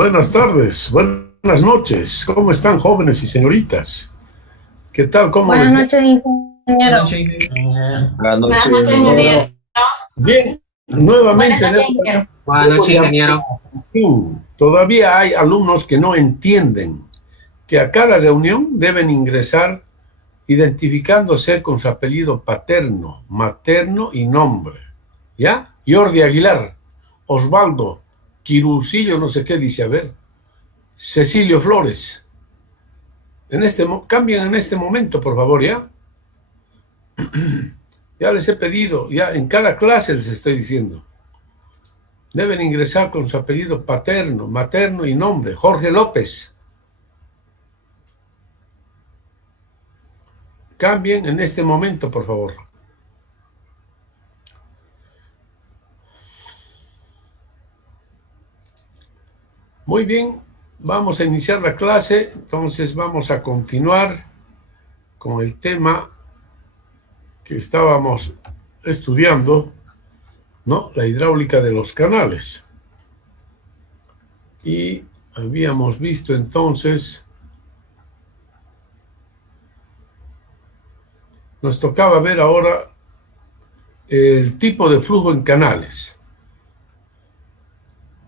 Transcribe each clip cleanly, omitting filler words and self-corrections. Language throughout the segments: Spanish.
Buenas tardes, buenas noches. ¿Cómo están, jóvenes y señoritas? ¿Qué tal? ¿Cómo Buenas les va? noches, ingeniero. Buenas Buenas noches, noches, ingeniero. Bien, nuevamente. Buenas noches, ingeniero. Buenas noches, ingeniero. Todavía hay alumnos que no entienden que a cada reunión deben ingresar identificándose con su apellido paterno, materno y nombre. ¿Ya? Jordi Aguilar, Osvaldo, Quirucillo, no sé qué dice, a ver, Cecilio Flores. Cambien en este momento, por favor, ¿ya? Ya les he pedido, ya en cada clase les estoy diciendo. Deben ingresar con su apellido paterno, materno y nombre. Jorge López. Cambien en este momento, por favor. Muy bien, vamos a iniciar la clase, entonces vamos a continuar con el tema que estábamos estudiando, ¿no? La hidráulica de los canales. Y habíamos visto entonces, nos tocaba ver ahora el tipo de flujo en canales.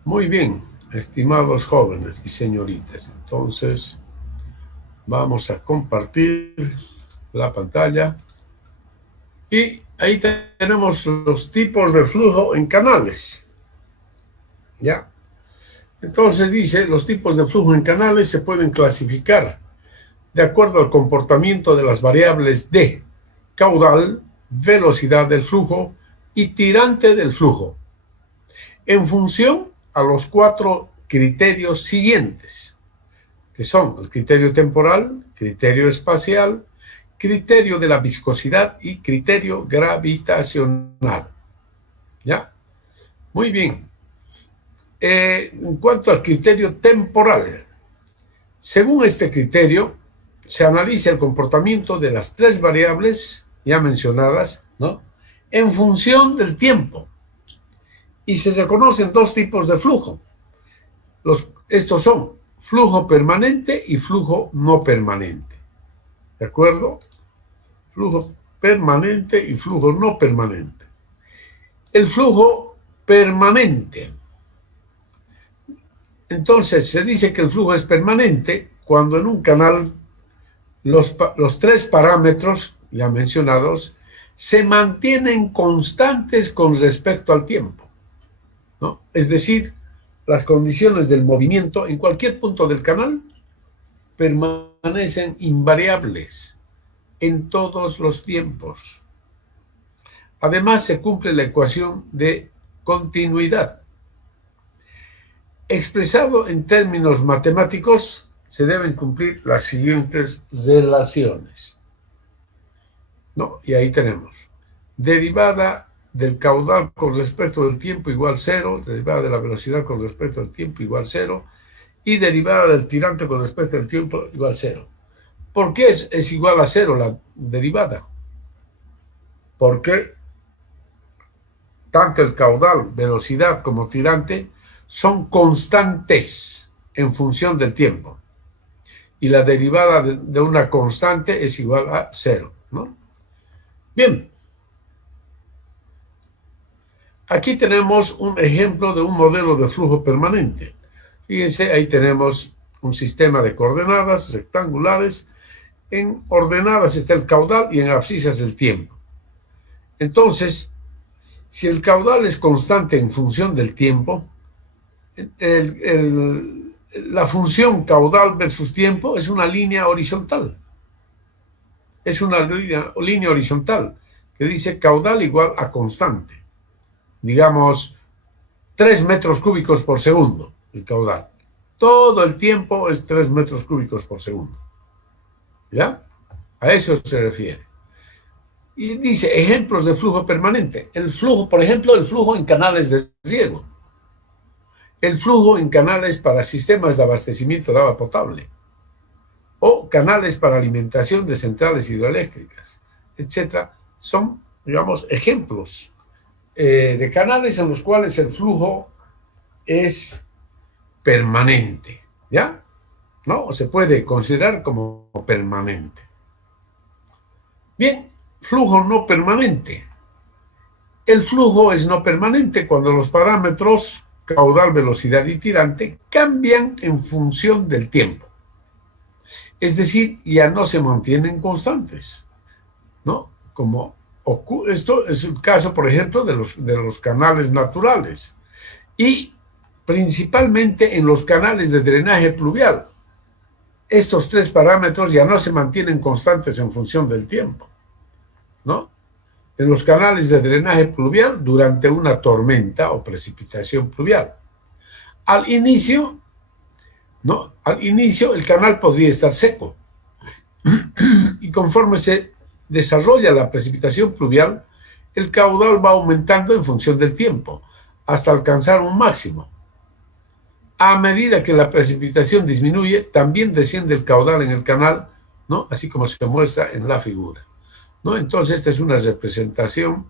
Muy bien, estimados jóvenes y señoritas, entonces vamos a compartir la pantalla y ahí tenemos los tipos de flujo en canales. ¿Ya? Entonces dice, los tipos de flujo en canales se pueden clasificar de acuerdo al comportamiento de las variables de caudal, velocidad del flujo y tirante del flujo, en función a los 4 criterios siguientes, que son el criterio temporal, criterio espacial, criterio de la viscosidad y criterio gravitacional. ¿Ya? Muy bien. En cuanto al criterio temporal, según este criterio, se analiza el comportamiento de las 3 variables ya mencionadas, ¿no?, en función del tiempo. Y se reconocen 2 tipos de flujo. Estos son flujo permanente y flujo no permanente. ¿De acuerdo? Flujo permanente y flujo no permanente. El flujo permanente. Entonces, se dice que el flujo es permanente cuando en un canal los 3 parámetros ya mencionados se mantienen constantes con respecto al tiempo, ¿no? Es decir, las condiciones del movimiento en cualquier punto del canal permanecen invariables en todos los tiempos. Además, se cumple la ecuación de continuidad. Expresado en términos matemáticos, se deben cumplir las siguientes relaciones, ¿no? Y ahí tenemos derivada del caudal con respecto del tiempo igual 0, derivada de la velocidad con respecto al tiempo igual 0, y derivada del tirante con respecto al tiempo igual 0. ¿Por qué es igual a 0 la derivada? Porque tanto el caudal, velocidad como tirante son constantes en función del tiempo. Y la derivada de una constante es igual a 0, ¿no? Bien. Aquí tenemos un ejemplo de un modelo de flujo permanente. Fíjense, ahí tenemos un sistema de coordenadas rectangulares. En ordenadas está el caudal y en abscisas el tiempo. Entonces, si el caudal es constante en función del tiempo, la función caudal versus tiempo es una línea horizontal. Es una línea horizontal que dice caudal igual a constante. Digamos, 3 metros cúbicos por segundo, el caudal. Todo el tiempo es 3 metros cúbicos por segundo. ¿Ya? A eso se refiere. Y dice, ejemplos de flujo permanente. El flujo, por ejemplo, el flujo en canales de riego. El flujo en canales para sistemas de abastecimiento de agua potable. O canales para alimentación de centrales hidroeléctricas, etcétera. Son, digamos, ejemplos de canales en los cuales el flujo es permanente, ¿ya? ¿No? Se puede considerar como permanente. Bien, flujo no permanente. El flujo es no permanente cuando los parámetros caudal, velocidad y tirante cambian en función del tiempo. Es decir, ya no se mantienen constantes, ¿no? Como esto es el caso, por ejemplo, de los canales naturales y principalmente en los canales de drenaje pluvial. Estos 3 parámetros ya no se mantienen constantes en función del tiempo, ¿no? En los canales de drenaje pluvial durante una tormenta o precipitación pluvial. Al inicio, ¿no? Al inicio el canal podría estar seco y conforme se desarrolla la precipitación pluvial, el caudal va aumentando en función del tiempo hasta alcanzar un máximo. A medida que la precipitación disminuye, también desciende el caudal en el canal, ¿no? Así como se muestra en la figura, ¿no? Entonces, esta es una representación,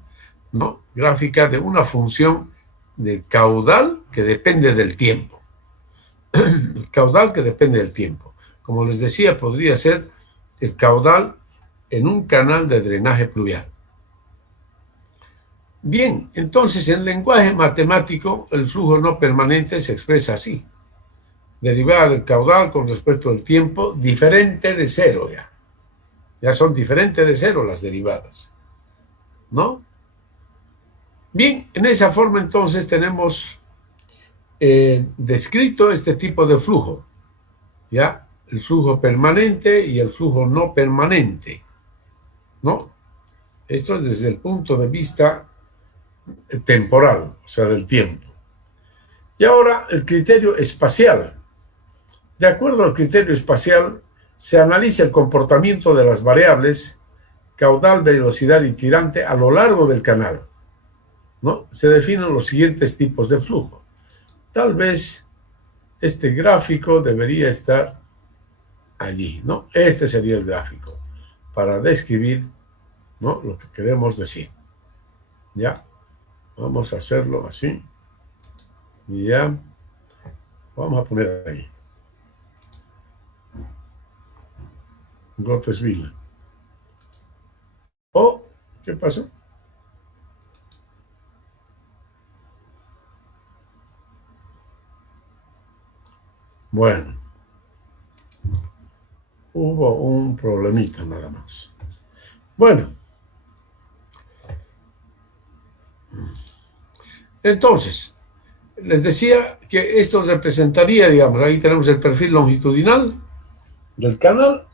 ¿no?, gráfica de una función de caudal que depende del tiempo. El caudal que depende del tiempo. Como les decía, podría ser el caudal en un canal de drenaje pluvial. Bien, entonces en lenguaje matemático el flujo no permanente se expresa así. Derivada del caudal con respecto al tiempo, diferente de cero ya. Ya son diferentes de cero las derivadas, ¿no? Bien, en esa forma entonces tenemos descrito este tipo de flujo, ¿ya? El flujo permanente y el flujo no permanente, ¿no? Esto es desde el punto de vista temporal, o sea, del tiempo. Y ahora el criterio espacial. De acuerdo al criterio espacial, se analiza el comportamiento de las variables caudal, velocidad y tirante a lo largo del canal, ¿no? Se definen los siguientes tipos de flujo. Tal vez este gráfico debería estar allí, ¿no? Este sería el gráfico para describir, ¿no?, lo que queremos decir. ¿Ya? Vamos a hacerlo así. Y ya. Vamos a poner ahí. Gotteswille. Oh, ¿qué pasó? Bueno. Hubo un problemita nada más. Bueno. Entonces, les decía que esto representaría, digamos, ahí tenemos el perfil longitudinal del canal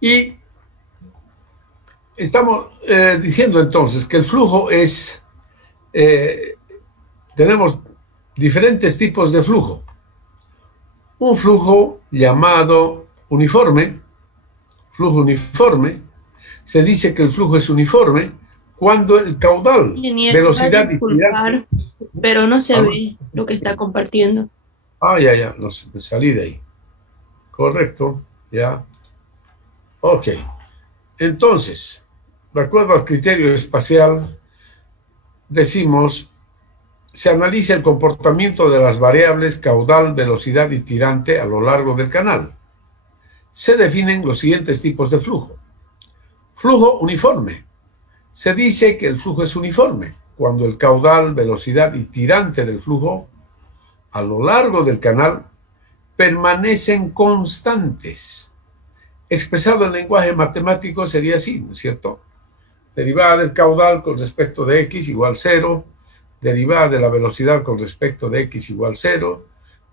y estamos diciendo entonces que el flujo es, tenemos diferentes tipos de flujo. Un flujo llamado uniforme, flujo uniforme, se dice que el flujo es uniforme cuando el caudal, velocidad y tirante, pero no se ve lo que está compartiendo. Ya, me salí de ahí. Correcto, ya. Ok. Entonces, de acuerdo al criterio espacial, decimos, se analiza el comportamiento de las variables caudal, velocidad y tirante a lo largo del canal. Se definen los siguientes tipos de flujo. Flujo uniforme. Se dice que el flujo es uniforme cuando el caudal, velocidad y tirante del flujo a lo largo del canal permanecen constantes. Expresado en lenguaje matemático sería así, ¿no es cierto? Derivada del caudal con respecto de x igual 0, derivada de la velocidad con respecto de x igual 0,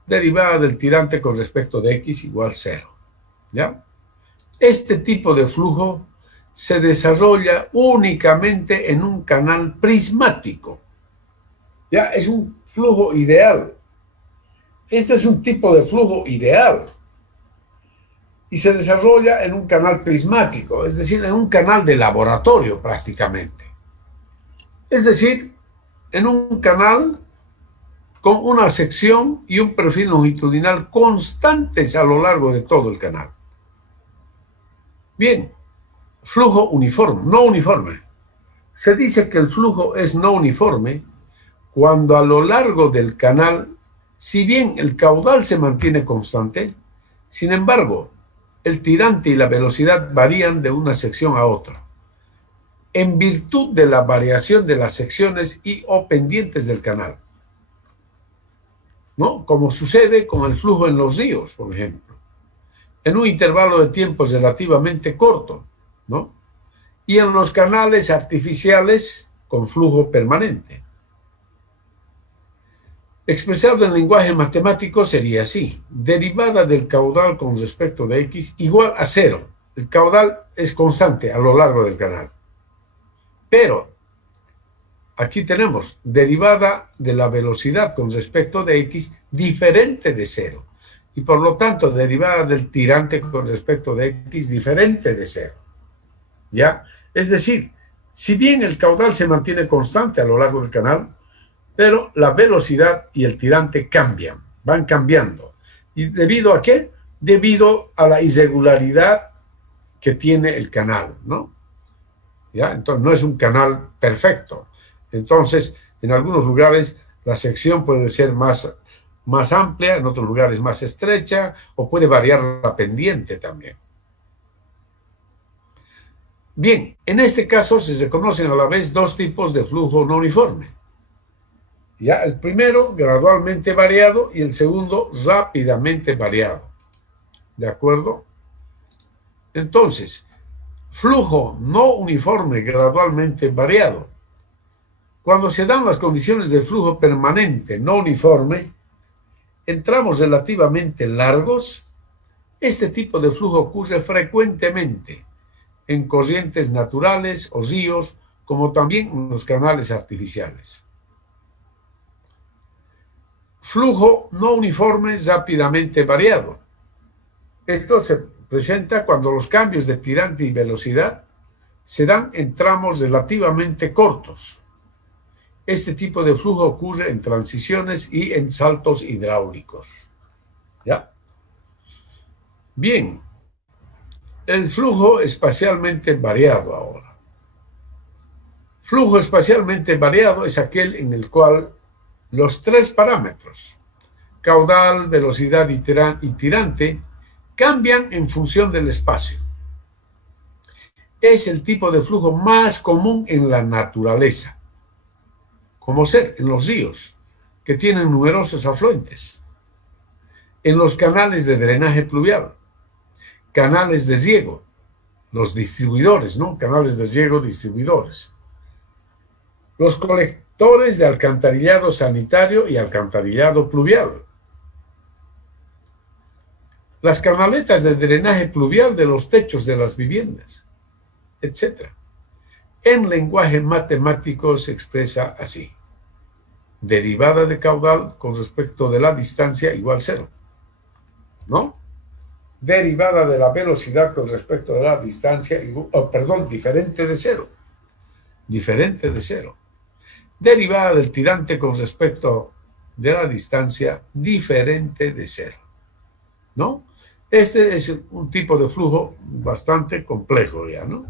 derivada del tirante con respecto de x igual 0. ¿Ya? Este tipo de flujo se desarrolla únicamente en un canal prismático. Ya, es un flujo ideal. Este es un tipo de flujo ideal. Y se desarrolla en un canal prismático, es decir, en un canal de laboratorio prácticamente. Es decir, en un canal con una sección y un perfil longitudinal constantes a lo largo de todo el canal. Bien, flujo uniforme, no uniforme. Se dice que el flujo es no uniforme cuando a lo largo del canal, si bien el caudal se mantiene constante, sin embargo, el tirante y la velocidad varían de una sección a otra, en virtud de la variación de las secciones y o pendientes del canal, ¿no? Como sucede con el flujo en los ríos, por ejemplo, en un intervalo de tiempo relativamente corto, ¿no? Y en los canales artificiales con flujo permanente. Expresado en lenguaje matemático sería así: derivada del caudal con respecto de x igual a 0. El caudal es constante a lo largo del canal. Pero aquí tenemos derivada de la velocidad con respecto de x diferente de 0. Y por lo tanto, derivada del tirante con respecto de x diferente de 0. ¿Ya? Es decir, si bien el caudal se mantiene constante a lo largo del canal, pero la velocidad y el tirante cambian. van cambiando. ¿Y debido a qué? Debido a la irregularidad que tiene el canal, ¿no? ¿Ya? Entonces, no es un canal perfecto. Entonces, en algunos lugares la sección puede ser más amplia, en otros lugares más estrecha, o puede variar la pendiente también. Bien, en este caso se reconocen a la vez dos tipos de flujo no uniforme. ¿Ya? El primero, gradualmente variado, y el segundo, rápidamente variado. ¿De acuerdo? Entonces, flujo no uniforme gradualmente variado. Cuando se dan las condiciones de flujo permanente no uniforme, en tramos relativamente largos, este tipo de flujo ocurre frecuentemente en corrientes naturales o ríos, como también en los canales artificiales. Flujo no uniforme rápidamente variado. Esto se presenta cuando los cambios de tirante y velocidad se dan en tramos relativamente cortos. Este tipo de flujo ocurre en transiciones y en saltos hidráulicos. ¿Ya? Bien, el flujo espacialmente variado ahora. Flujo espacialmente variado es aquel en el cual los tres parámetros, caudal, velocidad y tirante, cambian en función del espacio. Es el tipo de flujo más común en la naturaleza, como ser en los ríos, que tienen numerosos afluentes, en los canales de drenaje pluvial, canales de riego, los distribuidores, ¿no? Canales de riego distribuidores, los colectores de alcantarillado sanitario y alcantarillado pluvial, las canaletas de drenaje pluvial de los techos de las viviendas, etc. En lenguaje matemático se expresa así: derivada de caudal con respecto de la distancia igual cero, ¿no? Derivada de la velocidad con respecto de la distancia, diferente de cero. Diferente de cero. Derivada del tirante con respecto de la distancia, diferente de cero, ¿no? Este es un tipo de flujo bastante complejo ya, ¿no?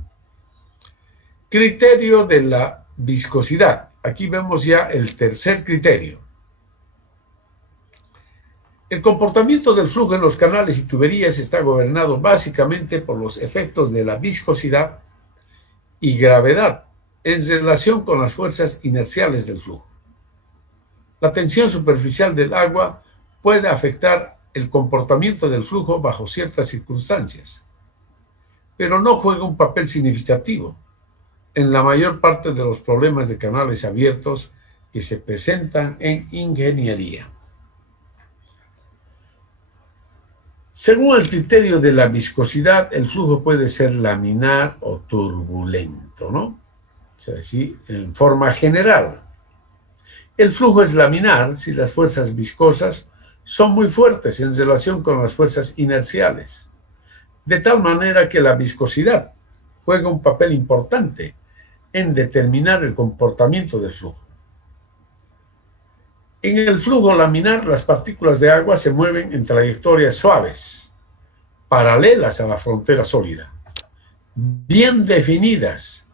Criterio de la viscosidad. Aquí vemos ya el tercer criterio. El comportamiento del flujo en los canales y tuberías está gobernado básicamente por los efectos de la viscosidad y gravedad en relación con las fuerzas inerciales del flujo. La tensión superficial del agua puede afectar el comportamiento del flujo bajo ciertas circunstancias, pero no juega un papel significativo en la mayor parte de los problemas de canales abiertos que se presentan en ingeniería. Según el criterio de la viscosidad, el flujo puede ser laminar o turbulento, ¿no? O sea, así, en forma general. El flujo es laminar si las fuerzas viscosas son muy fuertes en relación con las fuerzas inerciales, de tal manera que la viscosidad juega un papel importante en determinar el comportamiento del flujo. En el flujo laminar, las partículas de agua se mueven en trayectorias suaves, paralelas a la frontera sólida, bien definidas,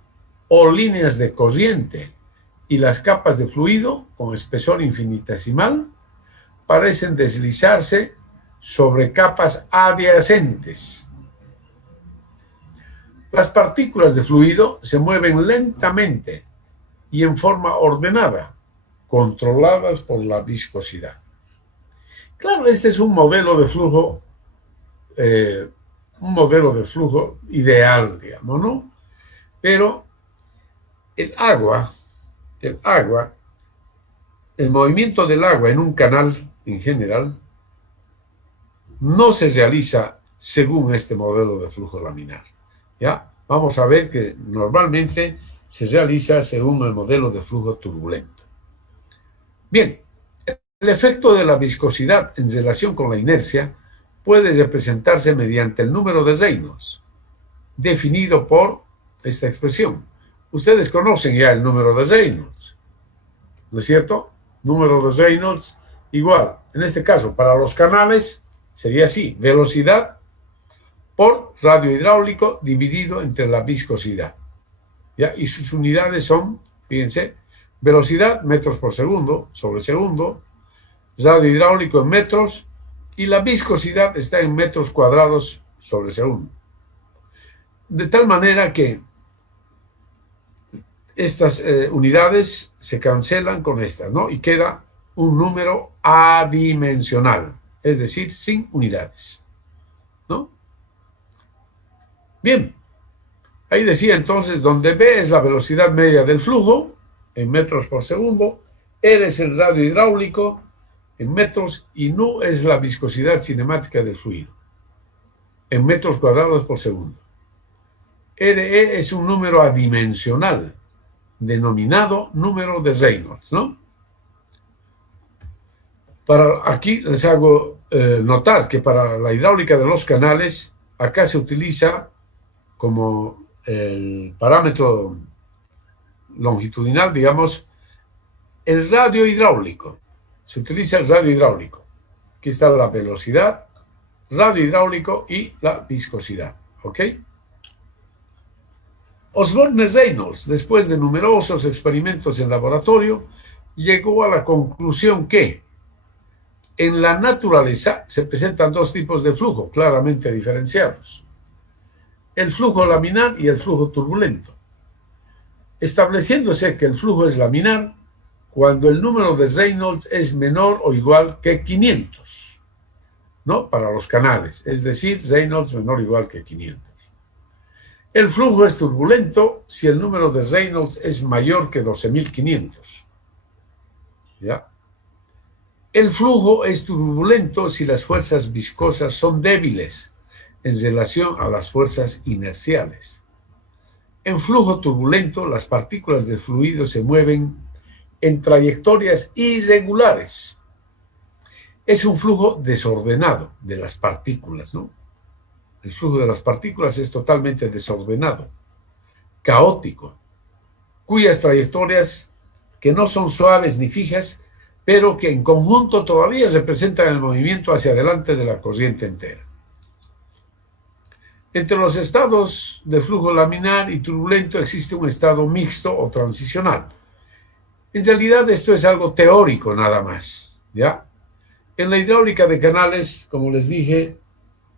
o líneas de corriente, y las capas de fluido, con espesor infinitesimal, parecen deslizarse sobre capas adyacentes. Las partículas de fluido se mueven lentamente y en forma ordenada, controladas por la viscosidad. Claro, este es un modelo de flujo ideal, digamos, ¿no? Pero el movimiento del agua en un canal en general no se realiza según este modelo de flujo laminar. ¿Ya? Vamos a ver que normalmente se realiza según el modelo de flujo turbulento. Bien, el efecto de la viscosidad en relación con la inercia puede representarse mediante el número de Reynolds, definido por esta expresión. Ustedes conocen ya el número de Reynolds, ¿no es cierto? Número de Reynolds Igual, en este caso, para los canales sería así, velocidad por radio hidráulico dividido entre la viscosidad. ¿Ya? Y sus unidades son, fíjense, velocidad, metros por segundo, sobre segundo, radio hidráulico en metros, y la viscosidad está en metros cuadrados sobre segundo. De tal manera que estas unidades se cancelan con estas, ¿no? Y queda un número adimensional, es decir, sin unidades, ¿no? Bien, ahí decía entonces, donde B es la velocidad media del flujo, en metros por segundo, R es el radio hidráulico, en metros, y nu es la viscosidad cinemática del fluido, en metros cuadrados por segundo. RE es un número adimensional, denominado número de Reynolds, ¿no? Aquí les hago notar que para la hidráulica de los canales, acá se utiliza como el parámetro longitudinal, digamos, el radio hidráulico. Se utiliza el radio hidráulico. Aquí está la velocidad, radio hidráulico y la viscosidad, ¿ok? Osborne-Reynolds, después de numerosos experimentos en laboratorio, llegó a la conclusión que en la naturaleza se presentan dos tipos de flujo claramente diferenciados: el flujo laminar y el flujo turbulento, estableciéndose que el flujo es laminar cuando el número de Reynolds es menor o igual que 500, ¿no? Para los canales, es decir, Reynolds menor o igual que 500. El flujo es turbulento si el número de Reynolds es mayor que 12.500. ¿Ya? El flujo es turbulento si las fuerzas viscosas son débiles en relación a las fuerzas inerciales. En flujo turbulento, las partículas del fluido se mueven en trayectorias irregulares. Es un flujo desordenado de las partículas, ¿no? El flujo de las partículas es totalmente desordenado, caótico, cuyas trayectorias, que no son suaves ni fijas, pero que en conjunto todavía representan el movimiento hacia adelante de la corriente entera. Entre los estados de flujo laminar y turbulento existe un estado mixto o transicional. En realidad esto es algo teórico nada más, ¿ya? En la hidráulica de canales, como les dije,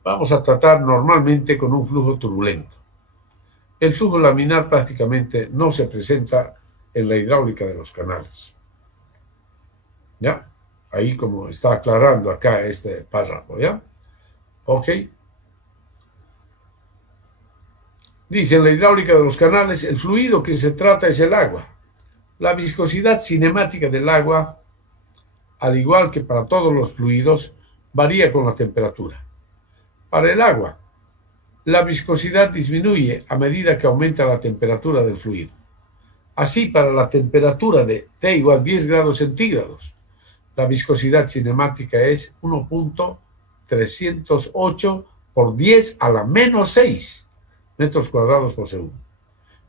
vamos a tratar normalmente con un flujo turbulento. El flujo laminar prácticamente no se presenta en la hidráulica de los canales. ¿Ya? Ahí como está aclarando acá este párrafo, ¿ya? Ok. Dice, en la hidráulica de los canales, el fluido que se trata es el agua. La viscosidad cinemática del agua, al igual que para todos los fluidos, varía con la temperatura. Para el agua, la viscosidad disminuye a medida que aumenta la temperatura del fluido. Así, para la temperatura de T igual 10 grados centígrados, la viscosidad cinemática es 1.308 por 10 a la menos 6 metros cuadrados por segundo.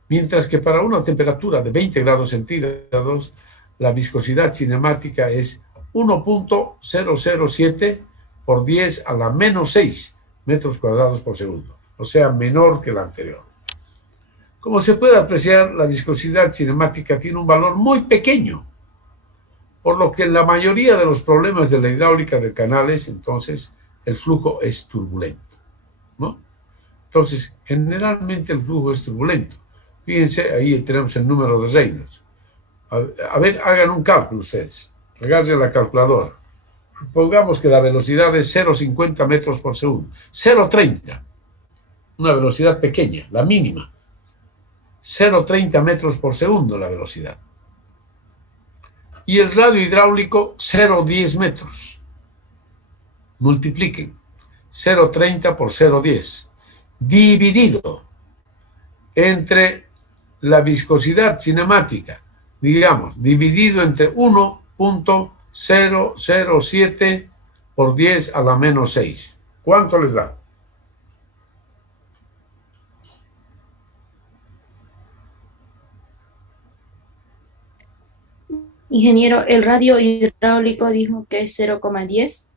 Mientras que para una temperatura de 20 grados centígrados, la viscosidad cinemática es 1.007 por 10 a la menos 6 metros cuadrados por segundo, o sea, menor que la anterior. Como se puede apreciar, la viscosidad cinemática tiene un valor muy pequeño, por lo que en la mayoría de los problemas de la hidráulica de canales, entonces, el flujo es turbulento, ¿no? Entonces, generalmente el flujo es turbulento. Fíjense, ahí tenemos el número de Reynolds. A ver, hagan un cálculo ustedes. Agarren la calculadora. Supongamos que la velocidad es 0,50 metros por segundo. 0,30. Una velocidad pequeña, la mínima. 0,30 metros por segundo la velocidad. Y el radio hidráulico, 0,10 metros. Multipliquen. 0,30 por 0,10. Dividido entre la viscosidad cinemática, digamos, dividido entre 1.007 por 10 a la menos 6. ¿Cuánto les da? Ingeniero, el radio hidráulico dijo que es 0,10.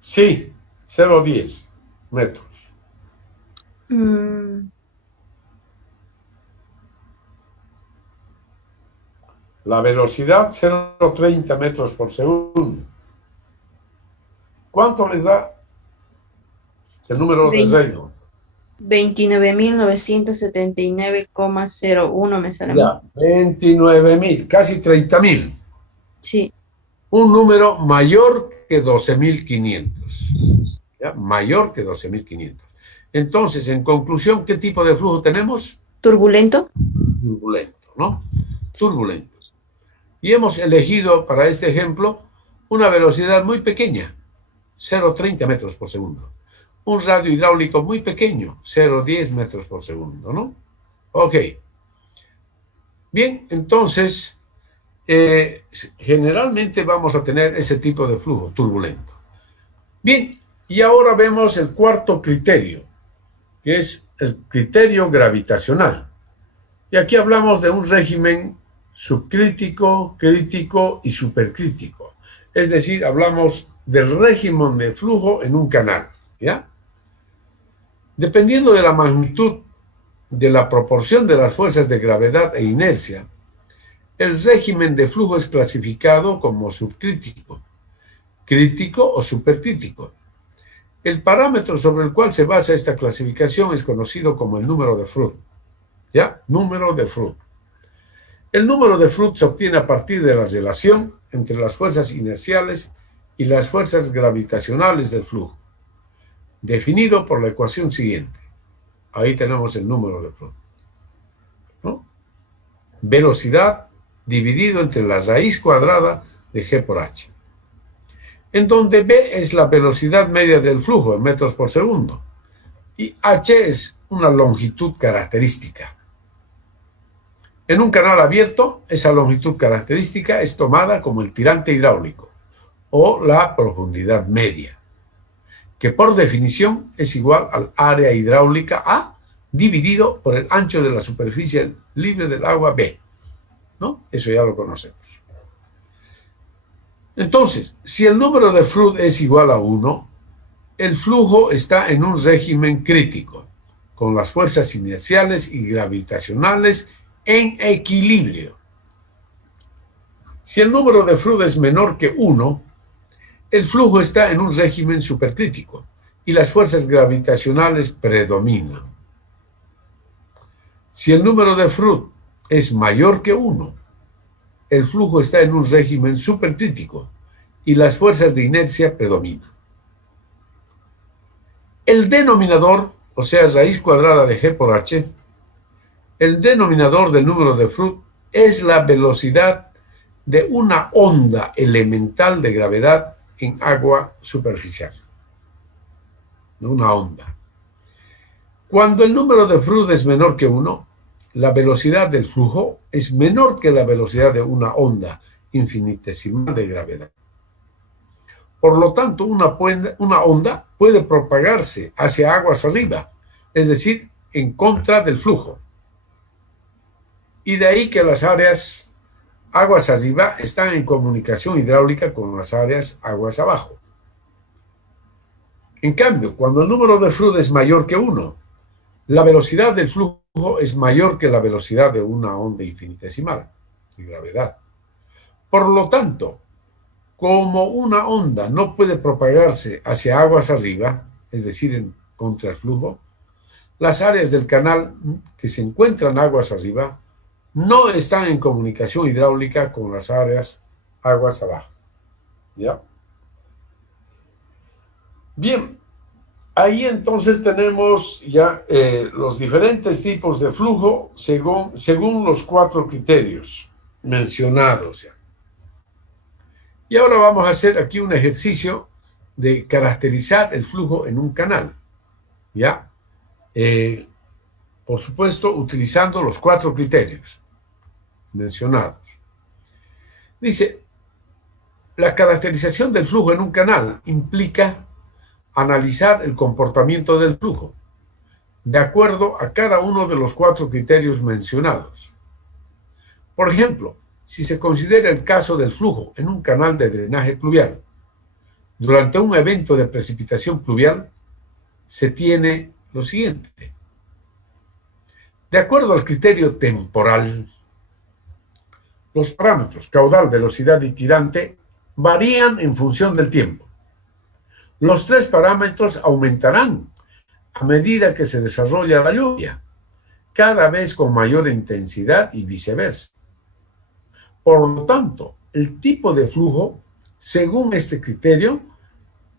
Sí, 0,10 metros. La velocidad 0,30 metros por segundo. ¿Cuánto les da el número de Reynolds? 29.979,01 me sale. Ya, 29.000, casi 30.000. Sí. Un número mayor que 12.500. ¿Ya? Mayor que 12.500. Entonces, en conclusión, ¿qué tipo de flujo tenemos? ¿Turbulento? Turbulento, ¿no? Turbulento. Y hemos elegido para este ejemplo una velocidad muy pequeña, 0,30 metros por segundo. Un radio hidráulico muy pequeño, 0,10 metros por segundo, ¿no? Ok. Bien, entonces, generalmente vamos a tener ese tipo de flujo turbulento. Bien, y ahora vemos el cuarto criterio, que es el criterio gravitacional. Y aquí hablamos de un régimen subcrítico, crítico y supercrítico. Es decir, hablamos del régimen de flujo en un canal, ¿ya? Dependiendo de la magnitud de la proporción de las fuerzas de gravedad e inercia, el régimen de flujo es clasificado como subcrítico, crítico o supercrítico. El parámetro sobre el cual se basa esta clasificación es conocido como el número de Froude. ¿Ya? Número de Froude. El número de Froude se obtiene a partir de la relación entre las fuerzas inerciales y las fuerzas gravitacionales del flujo, definido por la ecuación siguiente. Ahí tenemos el número de Froude, ¿no? Velocidad dividido entre la raíz cuadrada de G por H, en donde B es la velocidad media del flujo en metros por segundo y H es una longitud característica. En un canal abierto, esa longitud característica es tomada como el tirante hidráulico o la profundidad media, que por definición es igual al área hidráulica A dividido por el ancho de la superficie libre del agua B, ¿no? Eso ya lo conocemos. Entonces, si el número de Froude es igual a 1, el flujo está en un régimen crítico, con las fuerzas inerciales y gravitacionales en equilibrio. Si el número de Froude es menor que 1, el flujo está en un régimen supercrítico y las fuerzas gravitacionales predominan. Si el número de Froude es mayor que 1, el flujo está en un régimen supercrítico y las fuerzas de inercia predominan. El denominador, o sea, raíz cuadrada de G por H, el denominador del número de Froude es la velocidad de una onda elemental de gravedad en agua superficial. De una onda. Cuando el número de Froude es menor que 1, la velocidad del flujo es menor que la velocidad de una onda infinitesimal de gravedad. Por lo tanto, una onda puede propagarse hacia aguas arriba, es decir, en contra del flujo. Y de ahí que las áreas aguas arriba están en comunicación hidráulica con las áreas aguas abajo. En cambio, cuando el número de Froude es mayor que 1, la velocidad del flujo es mayor que la velocidad de una onda infinitesimal de gravedad. Por lo tanto, como una onda no puede propagarse hacia aguas arriba, es decir, contra el flujo, las áreas del canal que se encuentran aguas arriba no están en comunicación hidráulica con las áreas aguas abajo. ¿Ya? Bien, ahí entonces tenemos ya los diferentes tipos de flujo según los 4 criterios mencionados. ¿Ya? Y ahora vamos a hacer aquí un ejercicio de caracterizar el flujo en un canal. ¿Ya? Por supuesto, utilizando los 4 criterios mencionados. Dice, la caracterización del flujo en un canal implica analizar el comportamiento del flujo de acuerdo a cada uno de los 4 criterios mencionados. Por ejemplo, si se considera el caso del flujo en un canal de drenaje pluvial, durante un evento de precipitación pluvial, se tiene lo siguiente. De acuerdo al criterio temporal, los parámetros caudal, velocidad y tirante varían en función del tiempo. Los tres parámetros aumentarán a medida que se desarrolla la lluvia, cada vez con mayor intensidad y viceversa. Por lo tanto, el tipo de flujo, según este criterio,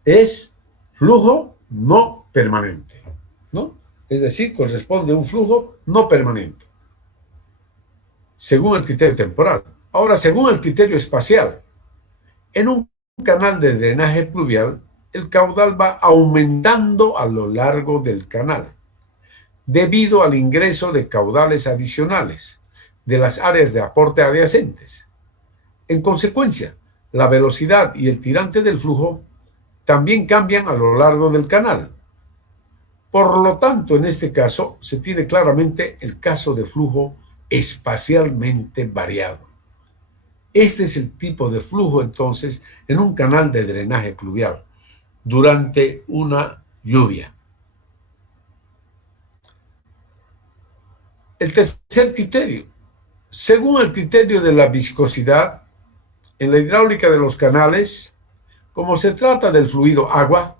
es flujo no permanente, ¿no? Es decir, corresponde a un flujo no permanente, según el criterio temporal. Ahora, según el criterio espacial, en un canal de drenaje pluvial, el caudal va aumentando a lo largo del canal, debido al ingreso de caudales adicionales de las áreas de aporte adyacentes. En consecuencia, la velocidad y el tirante del flujo también cambian a lo largo del canal. Por lo tanto, en este caso, se tiene claramente el caso de flujo espacialmente variado. Este es el tipo de flujo, entonces, en un canal de drenaje pluvial durante una lluvia. El tercer criterio. Según el criterio de la viscosidad, en la hidráulica de los canales, como se trata del fluido agua,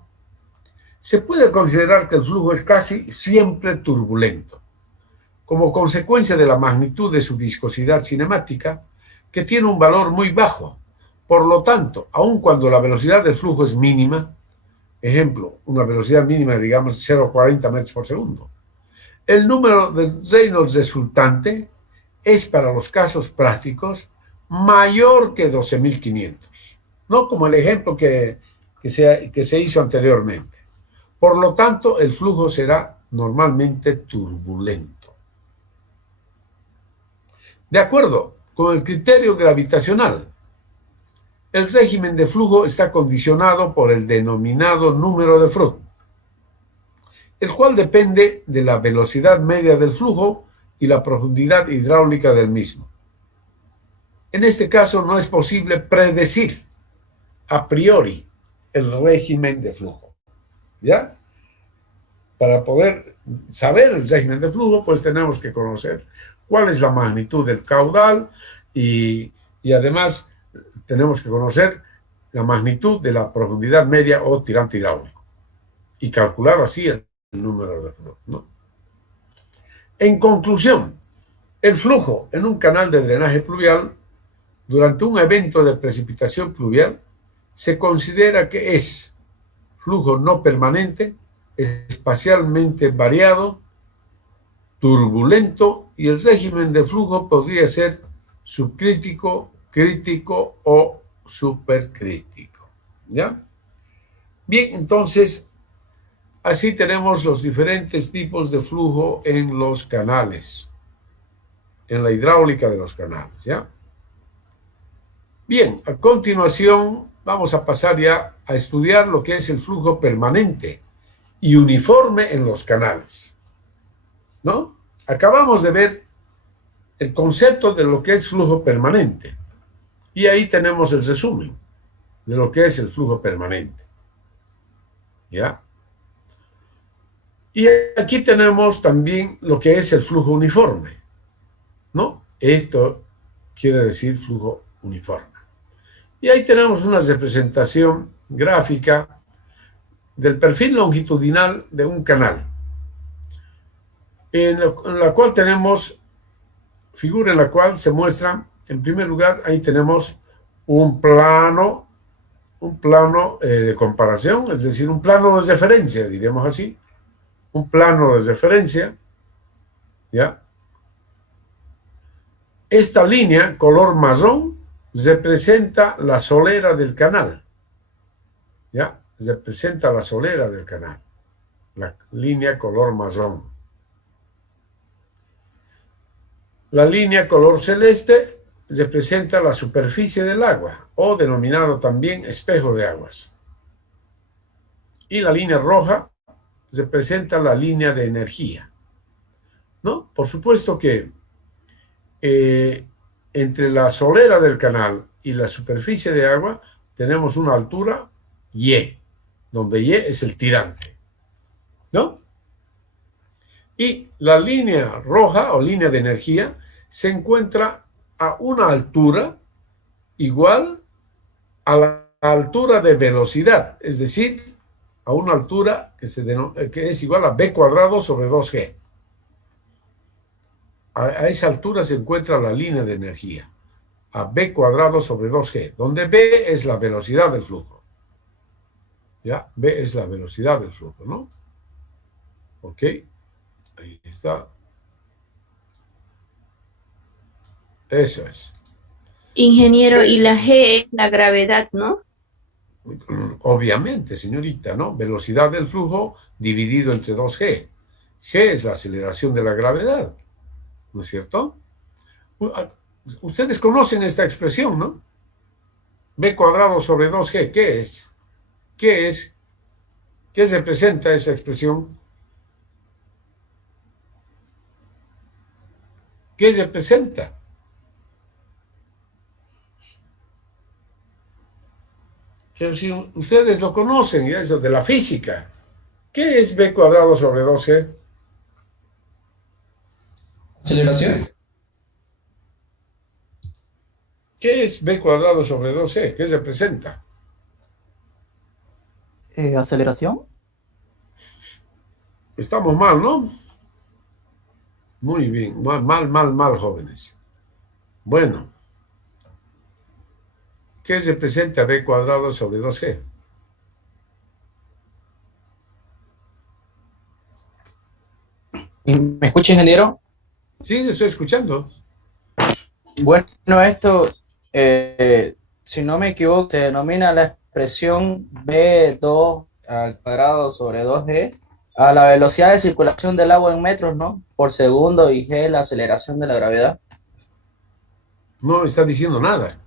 se puede considerar que el flujo es casi siempre turbulento, como consecuencia de la magnitud de su viscosidad cinemática, que tiene un valor muy bajo. Por lo tanto, aun cuando la velocidad del flujo es mínima, ejemplo, una velocidad mínima, digamos, 0,40 metros por segundo, el número de Reynolds resultante es para los casos prácticos mayor que 12.500, no como el ejemplo que se hizo anteriormente. Por lo tanto, el flujo será normalmente turbulento. De acuerdo con el criterio gravitacional, el régimen de flujo está condicionado por el denominado número de Freud, el cual depende de la velocidad media del flujo y la profundidad hidráulica del mismo. En este caso, no es posible predecir a priori el régimen de flujo, ¿ya? Para poder saber el régimen de flujo, pues tenemos que conocer cuál es la magnitud del caudal y además tenemos que conocer la magnitud de la profundidad media o tirante hidráulico y calcular así el número de flujo, ¿no? En conclusión, el flujo en un canal de drenaje pluvial durante un evento de precipitación pluvial se considera que es flujo no permanente, espacialmente variado, turbulento, y el régimen de flujo podría ser subcrítico, crítico o supercrítico, ¿ya? Bien, entonces, así tenemos los diferentes tipos de flujo en los canales, en la hidráulica de los canales, ¿ya? Bien, a continuación vamos a pasar ya a estudiar lo que es el flujo permanente y uniforme en los canales, ¿no? Acabamos de ver el concepto de lo que es flujo permanente y ahí tenemos el resumen de lo que es el flujo permanente, ¿ya? Y aquí tenemos también lo que es el flujo uniforme, ¿no? Esto quiere decir flujo uniforme. Y ahí tenemos una representación gráfica del perfil longitudinal de un canal, en la cual tenemos, figura en la cual se muestra, en primer lugar, ahí tenemos un plano de comparación, es decir, un plano de referencia, diríamos así, un plano de referencia, ¿ya? Esta línea, color marrón, representa la solera del canal, ¿ya? Representa la solera del canal, la línea color marrón. La línea color celeste representa la superficie del agua, o denominado también espejo de aguas. Y la línea roja representa la línea de energía, ¿no? Por supuesto que en entre la solera del canal y la superficie de agua tenemos una altura Y, donde Y es el tirante, ¿no? Y la línea roja o línea de energía se encuentra a una altura igual a la altura de velocidad, es decir, a una altura que es igual a b cuadrado sobre 2g. A esa altura se encuentra la línea de energía, a b cuadrado sobre 2g, donde b es la velocidad del flujo. ¿Ya? B es la velocidad del flujo, ¿no? Ok, ahí está. Eso es. Ingeniero, y la G es la gravedad, ¿no? Obviamente, señorita, ¿no? Velocidad del flujo dividido entre 2g. G es la aceleración de la gravedad, ¿no es cierto? Ustedes conocen esta expresión, ¿no? B cuadrado sobre 2g, ¿qué es? ¿Qué es? ¿Qué representa esa expresión? ¿Qué representa? Pero si ustedes lo conocen, eso de la física, ¿qué es b cuadrado sobre 2g? Aceleración. ¿Qué es b cuadrado sobre 2g? ¿Qué representa? Aceleración. Estamos mal, ¿no? Muy bien, mal, jóvenes. Bueno, ¿qué representa b cuadrado sobre 2g? ¿Me escucha, ingeniero? Sí, le estoy escuchando. Bueno, esto, si no me equivoco, se denomina la expresión B2 al cuadrado sobre 2G a la velocidad de circulación del agua en metros, ¿no? Por segundo, y G la aceleración de la gravedad. No está diciendo nada.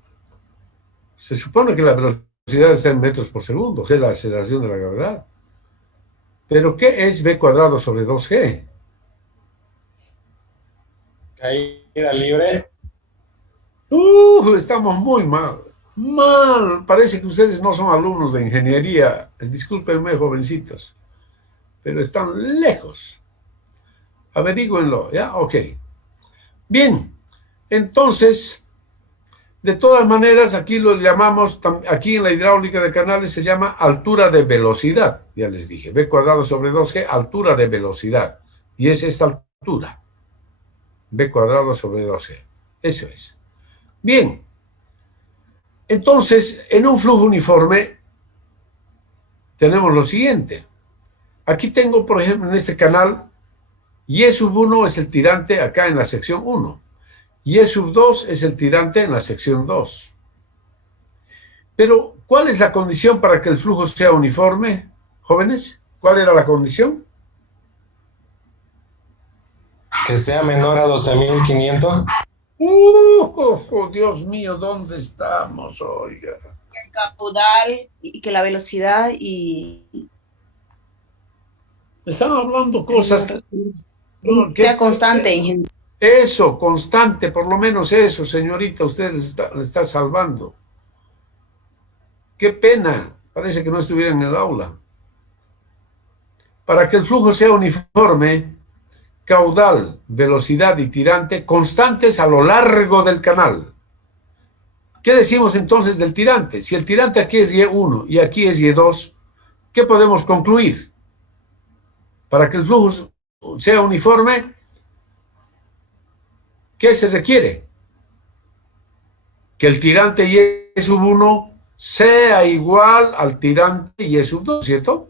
Se supone que la velocidad está en metros por segundo, G es la aceleración de la gravedad. ¿Pero qué es b cuadrado sobre 2g? Caída libre. Estamos muy mal. Mal. Parece que ustedes no son alumnos de ingeniería. Discúlpenme, jovencitos. Pero están lejos. Averígüenlo, ¿ya? Ok. Bien. Entonces, de todas maneras, aquí lo llamamos, aquí en la hidráulica de canales se llama altura de velocidad. Ya les dije, b cuadrado sobre 2g, altura de velocidad. Y es esta altura. B cuadrado sobre 2g. Eso es. Bien. Entonces, en un flujo uniforme tenemos lo siguiente. Aquí tengo, por ejemplo, en este canal, Y sub 1 es el tirante acá en la sección 1. Y sub 2 es el tirante en la sección 2. Pero, ¿cuál es la condición para que el flujo sea uniforme, jóvenes? ¿Cuál era la condición? Que sea menor a 12.500. Dios mío, ¿dónde estamos, oiga? El caudal y que la velocidad y Están hablando cosas... sea constante, ingeniero. Eso, constante, por lo menos eso, señorita, usted le está salvando. Qué pena, parece que no estuviera en el aula. Para que el flujo sea uniforme, caudal, velocidad y tirante constantes a lo largo del canal. ¿Qué decimos entonces del tirante? Si el tirante aquí es Y1 y aquí es Y2, ¿qué podemos concluir? Para que el flujo sea uniforme, ¿qué se requiere? Que el tirante Y sub 1 sea igual al tirante Y sub 2, ¿cierto?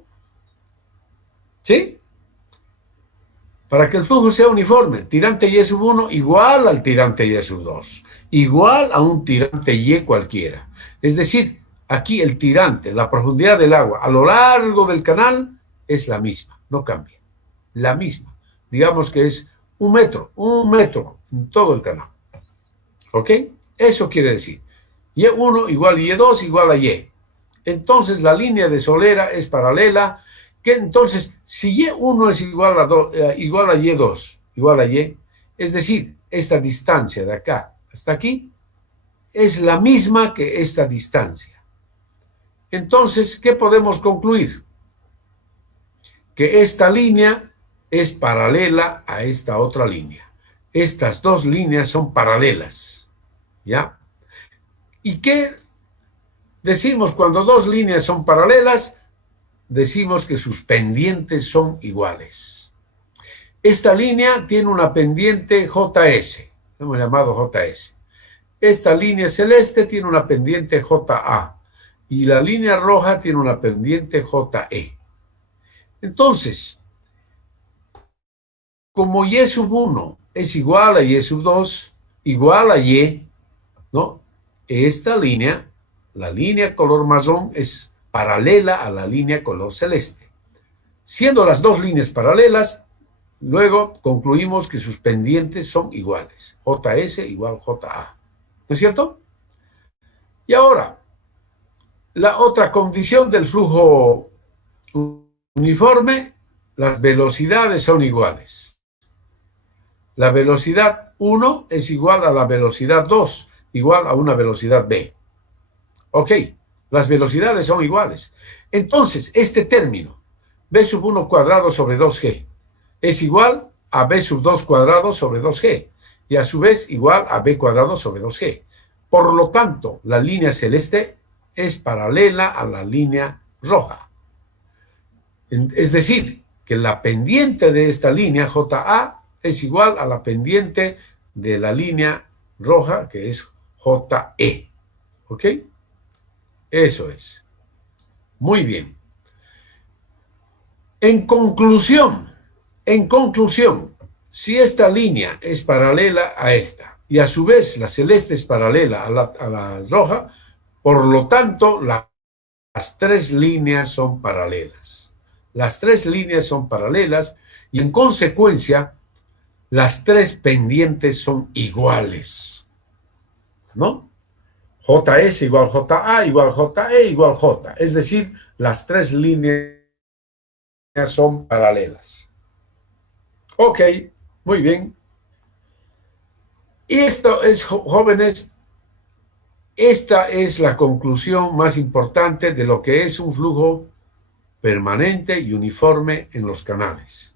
¿Sí? Para que el flujo sea uniforme, tirante Y sub 1 igual al tirante Y sub 2, igual a un tirante Y cualquiera. Es decir, aquí el tirante, la profundidad del agua a lo largo del canal es la misma, no cambia. La misma. Digamos que es un metro en todo el canal. ¿Ok? Eso quiere decir, Y1 igual a Y2 igual a Y. Entonces la línea de solera es paralela, que entonces si Y1 es igual a Y2, igual a Y, es decir, esta distancia de acá hasta aquí, es la misma que esta distancia. Entonces, ¿qué podemos concluir? Que esta línea es paralela a esta otra línea. Estas dos líneas son paralelas, ¿ya? ¿Y qué decimos cuando dos líneas son paralelas? Decimos que sus pendientes son iguales. Esta línea tiene una pendiente JS, hemos llamado JS. Esta línea celeste tiene una pendiente JA y la línea roja tiene una pendiente JE. Entonces, como Y sub 1 es igual a Y sub 2, igual a Y, ¿no? Esta línea, la línea color marrón, es paralela a la línea color celeste. Siendo las dos líneas paralelas, luego concluimos que sus pendientes son iguales. JS igual JA. ¿No es cierto? Y ahora, la otra condición del flujo uniforme, las velocidades son iguales. La velocidad 1 es igual a la velocidad 2, igual a una velocidad b. Ok, las velocidades son iguales. Entonces, este término, b sub 1 cuadrado sobre 2g, es igual a b sub 2 cuadrado sobre 2g, y a su vez igual a b cuadrado sobre 2g. Por lo tanto, la línea celeste es paralela a la línea roja. Es decir, que la pendiente de esta línea JA es igual a la pendiente de la línea roja, que es JE. ¿Ok? Eso es. Muy bien. En conclusión, si esta línea es paralela a esta y a su vez la celeste es paralela a la roja, por lo tanto, las tres líneas son paralelas. Las tres líneas son paralelas y en consecuencia las tres pendientes son iguales, ¿no? JS igual JA igual JE igual J. Es decir, las tres líneas son paralelas. Ok, muy bien. Y esto es, jóvenes, esta es la conclusión más importante de lo que es un flujo permanente y uniforme en los canales.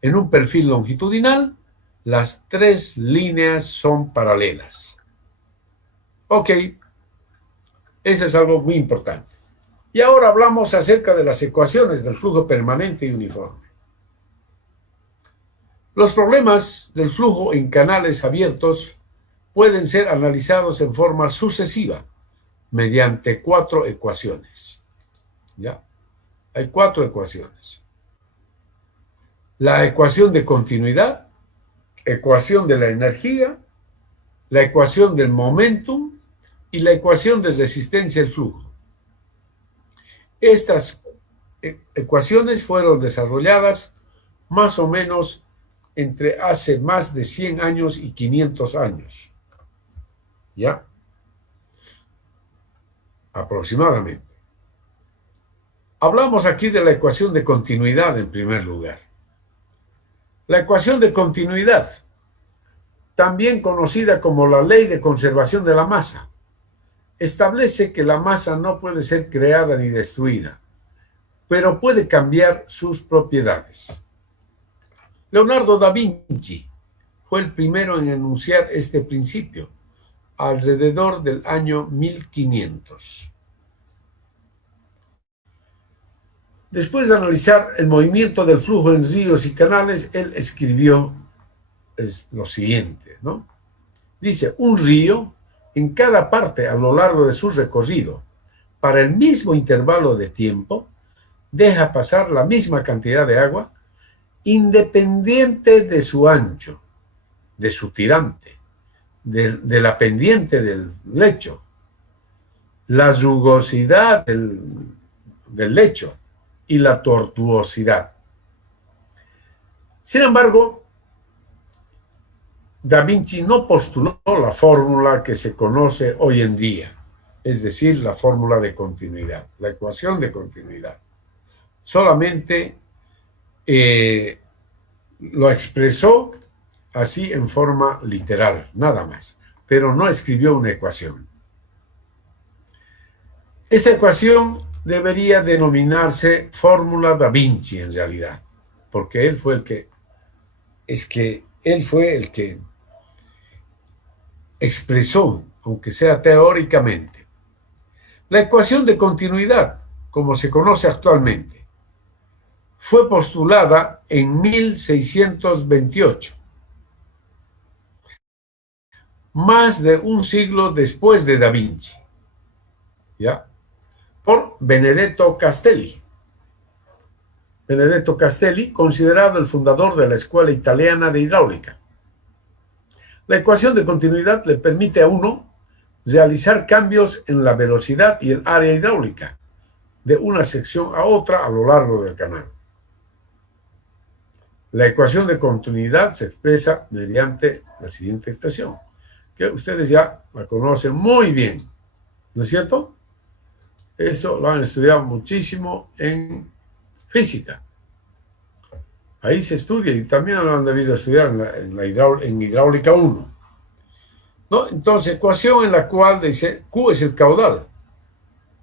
En un perfil longitudinal, las tres líneas son paralelas. Ok, eso es algo muy importante. Y ahora hablamos acerca de las ecuaciones del flujo permanente y uniforme. Los problemas del flujo en canales abiertos pueden ser analizados en forma sucesiva mediante cuatro ecuaciones. ¿Ya? Hay cuatro ecuaciones. La ecuación de continuidad, ecuación de la energía, la ecuación del momentum y la ecuación de resistencia al flujo. Estas ecuaciones fueron desarrolladas más o menos entre hace más de 100 años y 500 años. ¿Ya? Aproximadamente. Hablamos aquí de la ecuación de continuidad en primer lugar. La ecuación de continuidad, también conocida como la ley de conservación de la masa, establece que la masa no puede ser creada ni destruida, pero puede cambiar sus propiedades. Leonardo da Vinci fue el primero en enunciar este principio, alrededor del año 1500. Después de analizar el movimiento del flujo en ríos y canales, él escribió lo siguiente, ¿no? Dice, un río en cada parte a lo largo de su recorrido, para el mismo intervalo de tiempo, deja pasar la misma cantidad de agua, independiente de su ancho, de su tirante, de la pendiente del lecho, la rugosidad del lecho y la tortuosidad. Sin embargo, Da Vinci no postuló la fórmula que se conoce hoy en día, es decir, la fórmula de continuidad, la ecuación de continuidad. Solamente lo expresó así en forma literal, nada más. pero no escribió una ecuación. Esta ecuación debería denominarse fórmula da Vinci en realidad, porque él fue el que expresó, aunque sea teóricamente, la ecuación de continuidad, como se conoce actualmente, fue postulada en 1628, más de un siglo después de Da Vinci, ¿ya? Por Benedetto Castelli. Benedetto Castelli, considerado el fundador de la Escuela Italiana de Hidráulica. La ecuación de continuidad le permite a uno realizar cambios en la velocidad y el área hidráulica de una sección a otra a lo largo del canal. La ecuación de continuidad se expresa mediante la siguiente expresión, que ustedes ya la conocen muy bien, ¿no es cierto? Esto lo han estudiado muchísimo en física. Ahí se estudia y también lo han debido estudiar en hidráulica 1. ¿No? Entonces, ecuación en la cual dice Q es el caudal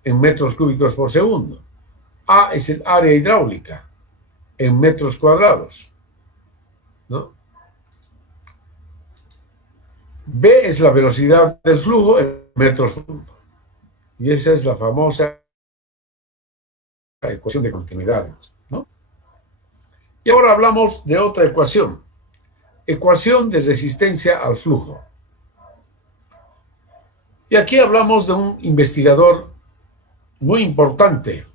en metros cúbicos por segundo. A es el área hidráulica en metros cuadrados, ¿no? B es la velocidad del flujo en metros por segundo. Y esa es la famosa ecuación de continuidad, ¿no? Y ahora hablamos de otra ecuación. Ecuación de resistencia al flujo. Y aquí hablamos de un investigador muy importante,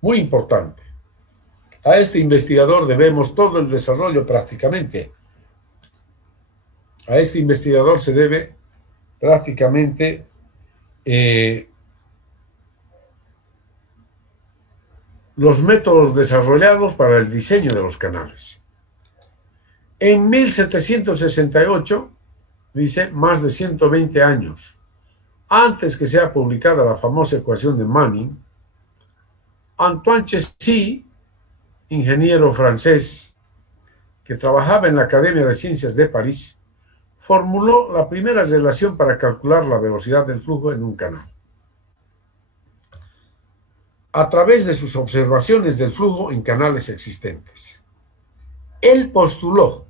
muy importante. A este investigador debemos todo el desarrollo prácticamente. A este investigador se debe prácticamente los métodos desarrollados para el diseño de los canales. En 1768, dice, más de 120 años, antes que sea publicada la famosa ecuación de Manning, Antoine Chessy, ingeniero francés que trabajaba en la Academia de Ciencias de París, formuló la primera relación para calcular la velocidad del flujo en un canal. A través de sus observaciones del flujo en canales existentes. Él postuló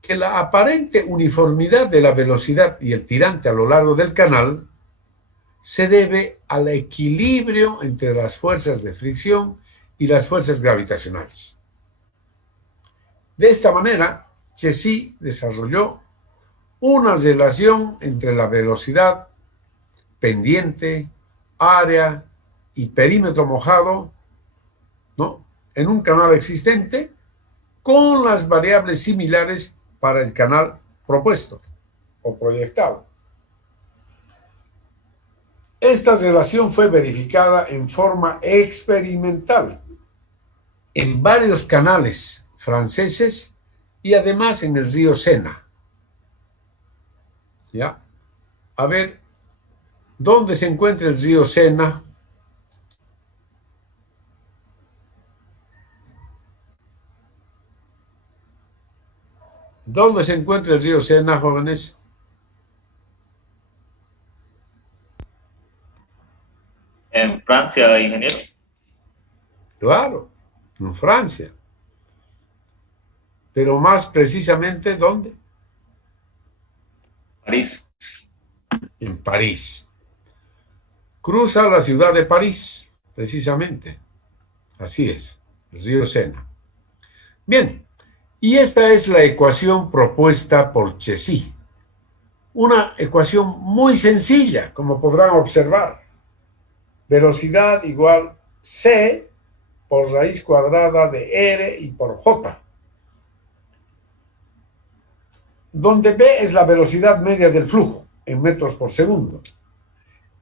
que la aparente uniformidad de la velocidad y el tirante a lo largo del canal se debe al equilibrio entre las fuerzas de fricción y las fuerzas gravitacionales. De esta manera, Chessy desarrolló una relación entre la velocidad, pendiente, área y perímetro mojado, ¿no?, en un canal existente con las variables similares para el canal propuesto o proyectado. Esta relación fue verificada en forma experimental en varios canales franceses y además en el río Sena. ¿Ya? A ver, ¿dónde se encuentra el río Sena? ¿Dónde se encuentra el río Sena, jóvenes? En Francia, ingeniero. Claro, en Francia. Pero más precisamente, ¿dónde? París. En París. Cruza la ciudad de París, precisamente. Así es, el río Sena. Bien, y esta es la ecuación propuesta por Chessy. Una ecuación muy sencilla, como podrán observar. Velocidad igual C por raíz cuadrada de R y por J, donde B es la velocidad media del flujo en metros por segundo,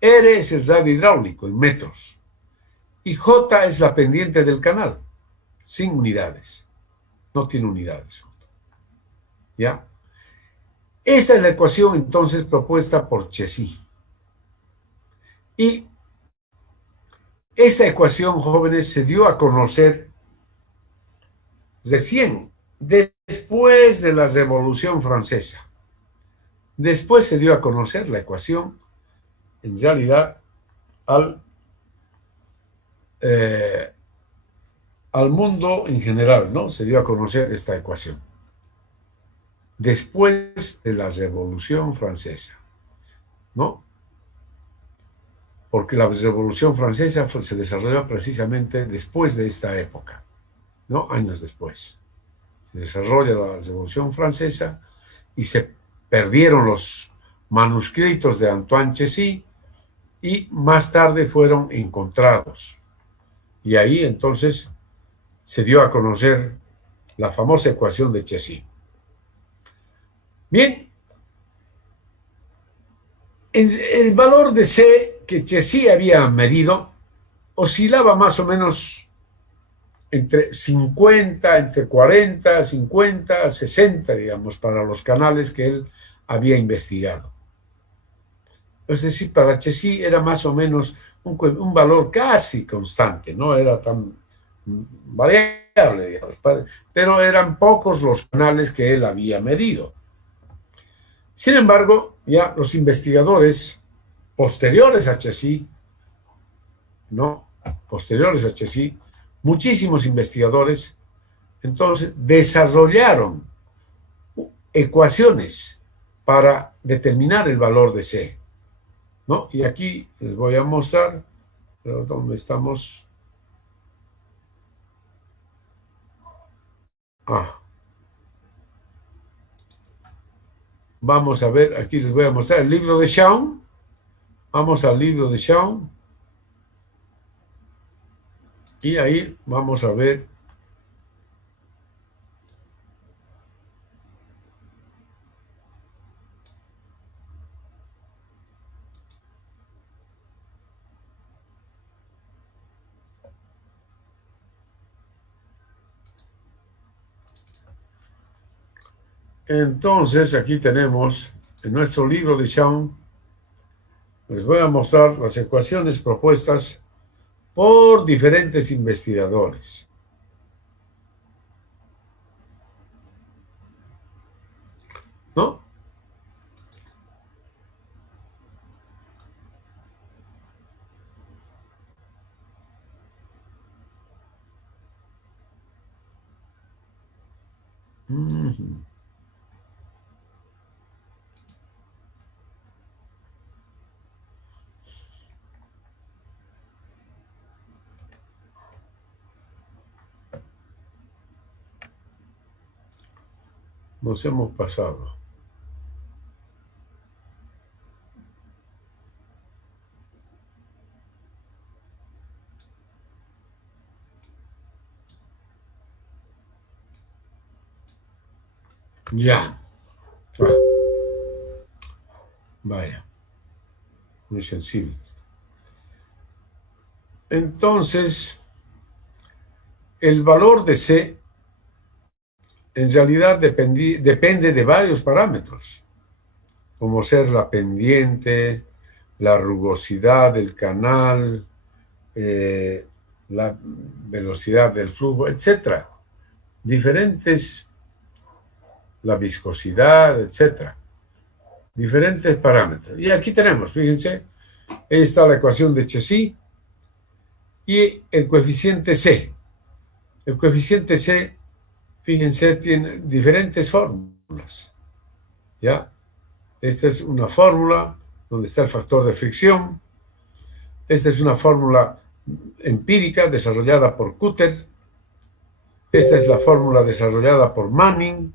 R es el radio hidráulico en metros y J es la pendiente del canal, sin unidades, no tiene unidades. ¿Ya? Esta es la ecuación entonces propuesta por Chessy. Y esta ecuación, jóvenes, se dio a conocer recién, después de la Revolución Francesa, Después se dio a conocer la ecuación, en realidad, al mundo en general, ¿no? Se dio a conocer esta ecuación. Después de la Revolución Francesa, ¿no? Porque la Revolución Francesa se desarrolló precisamente después de esta época, ¿no? Años después. Se desarrolla la Revolución Francesa y se perdieron los manuscritos de Antoine Chessy y más tarde fueron encontrados. Y ahí entonces se dio a conocer la famosa ecuación de Chessy. Bien, el valor de C que Chessy había medido oscilaba más o menos entre 50, entre 40, 50, 60, digamos, para los canales que él había investigado. Es decir, para Chessy era más o menos un valor casi constante, no era tan variable, digamos, pero eran pocos los canales que él había medido. Sin embargo, ya los investigadores posteriores a Chessy, ¿no? Posteriores a Chessy, muchísimos investigadores, entonces desarrollaron ecuaciones para determinar el valor de C, ¿no? Y aquí les voy a mostrar dónde estamos. Vamos a ver, aquí les voy a mostrar el libro de Shawn. Vamos al libro de Shawn. Y ahí vamos a ver entonces aquí tenemos en nuestro libro de Shawn, les voy a mostrar las ecuaciones propuestas por diferentes investigadores. ¿No? Nos hemos pasado. Ya. Vaya. Muy sensible. Entonces, el valor de C en realidad depende de varios parámetros, como ser la pendiente, la rugosidad del canal, la velocidad del flujo, etc. Diferentes, la viscosidad, etc. Diferentes parámetros. Y aquí tenemos, fíjense, ahí está la ecuación de Chessy y el coeficiente C. El coeficiente C, fíjense, tiene diferentes fórmulas. ¿Ya? Esta es una fórmula donde está el factor de fricción. Esta es una fórmula empírica desarrollada por Kutter. Esta es la fórmula desarrollada por Manning,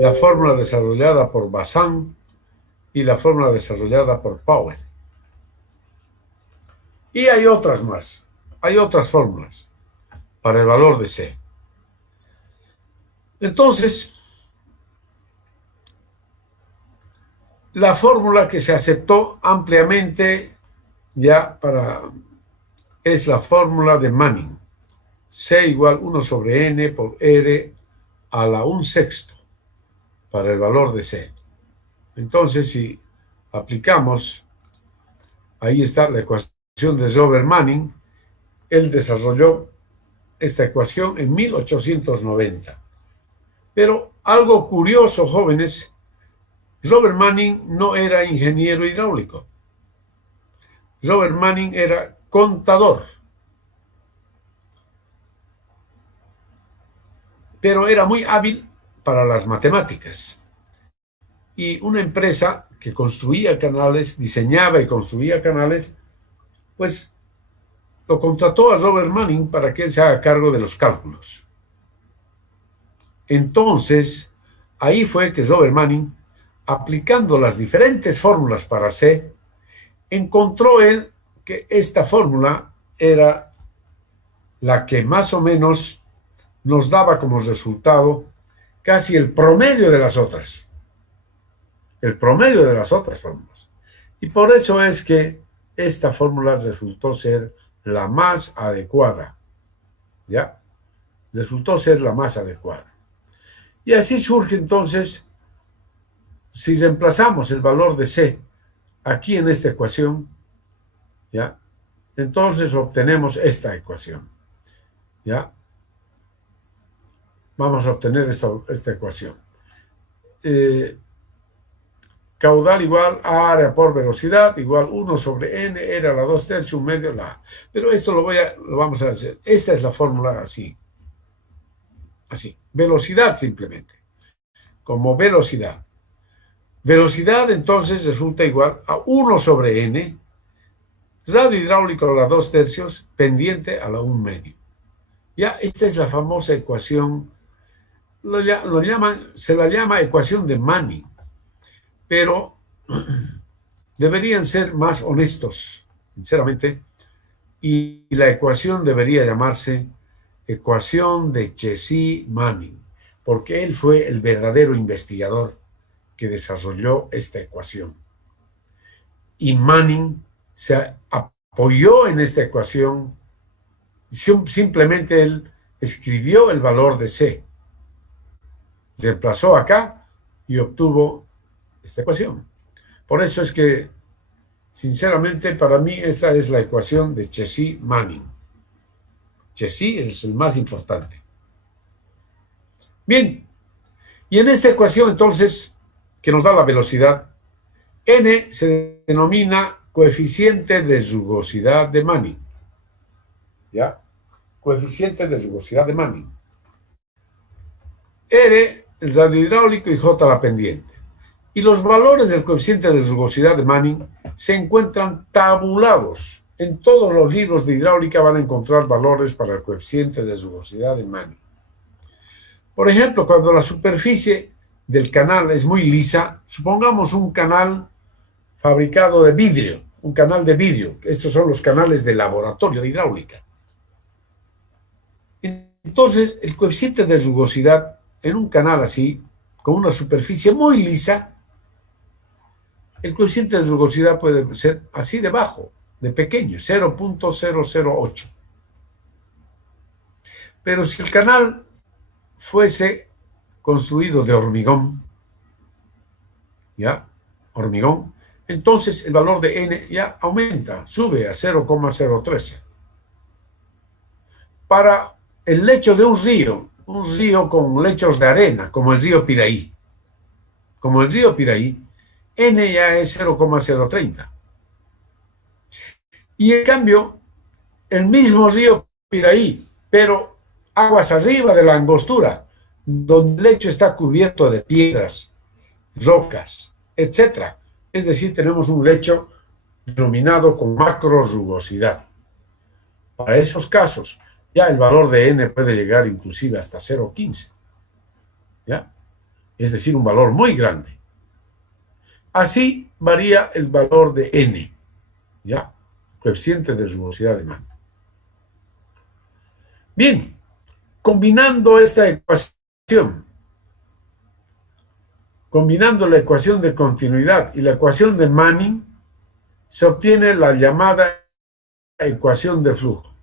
la fórmula desarrollada por Bazin y la fórmula desarrollada por Powell. Y hay otras más. Hay otras fórmulas para el valor de C. Entonces, la fórmula que se aceptó ampliamente ya es la fórmula de Manning. C igual 1 sobre N por R a la 1/6 para el valor de C. Entonces, si aplicamos, ahí está la ecuación de Robert Manning. Él desarrolló esta ecuación en 1890. Pero algo curioso, jóvenes, Robert Manning no era ingeniero hidráulico. Robert Manning era contador. Pero era muy hábil para las matemáticas. Y una empresa que construía canales, diseñaba y construía canales, pues lo contrató a Robert Manning para que él se haga cargo de los cálculos. Entonces, ahí fue que Robert Manning, aplicando las diferentes fórmulas para C, encontró él que esta fórmula era la que más o menos nos daba como resultado casi el promedio de las otras. El promedio de las otras fórmulas. Y por eso es que esta fórmula resultó ser la más adecuada. ¿Ya? Resultó ser la más adecuada. Y así surge entonces, si reemplazamos el valor de C aquí en esta ecuación, ¿ya? Entonces obtenemos esta ecuación. ¿Ya? Vamos a obtener esta ecuación. Caudal igual a área por velocidad, igual 1 sobre n, era la 2/3, un medio la A. Pero esto lo vamos a hacer. Esta es la fórmula así. Así. Velocidad simplemente. Como velocidad. Velocidad entonces resulta igual a 1 sobre n, radio hidráulico a la 2/3, pendiente a la 1 medio. Ya, esta es la famosa ecuación, se la llama ecuación de Manning, pero deberían ser más honestos, sinceramente, y la ecuación debería llamarse ecuación de Chesky-Manning, porque él fue el verdadero investigador que desarrolló esta ecuación. Y Manning se apoyó en esta ecuación, simplemente él escribió el valor de C, reemplazó acá y obtuvo esta ecuación. Por eso es que, sinceramente, para mí esta es la ecuación de Chesky-Manning. Chesky es el más importante. Bien, y en esta ecuación entonces, que nos da la velocidad, n se denomina coeficiente de rugosidad de Manning. ¿Ya? Coeficiente de rugosidad de Manning. R, el radio hidráulico, y J, la pendiente. Y los valores del coeficiente de rugosidad de Manning se encuentran tabulados. En todos los libros de hidráulica van a encontrar valores para el coeficiente de rugosidad de Manning. Por ejemplo, cuando la superficie del canal es muy lisa, supongamos un canal fabricado de vidrio, un canal de vidrio. Estos son los canales de laboratorio de hidráulica. Entonces, el coeficiente de rugosidad en un canal así, con una superficie muy lisa, el coeficiente de rugosidad puede ser así de bajo, de pequeño, 0.008. Pero si el canal fuese construido de hormigón, ¿ya? Hormigón, entonces el valor de n ya aumenta, sube a 0,013. Para el lecho de un río con lechos de arena, como el río Piraí, n ya es 0,030. Y en cambio, el mismo río Piraí, pero aguas arriba de la angostura, donde el lecho está cubierto de piedras, rocas, etc. Es decir, tenemos un lecho denominado con macro rugosidad. Para esos casos, ya el valor de n puede llegar inclusive hasta 0,15. ¿Ya? Es decir, un valor muy grande. Así varía el valor de n, ¿ya? Coeficiente de rugosidad de Manning. Bien, combinando esta ecuación, combinando la ecuación de continuidad y la ecuación de Manning, se obtiene la llamada ecuación de flujo.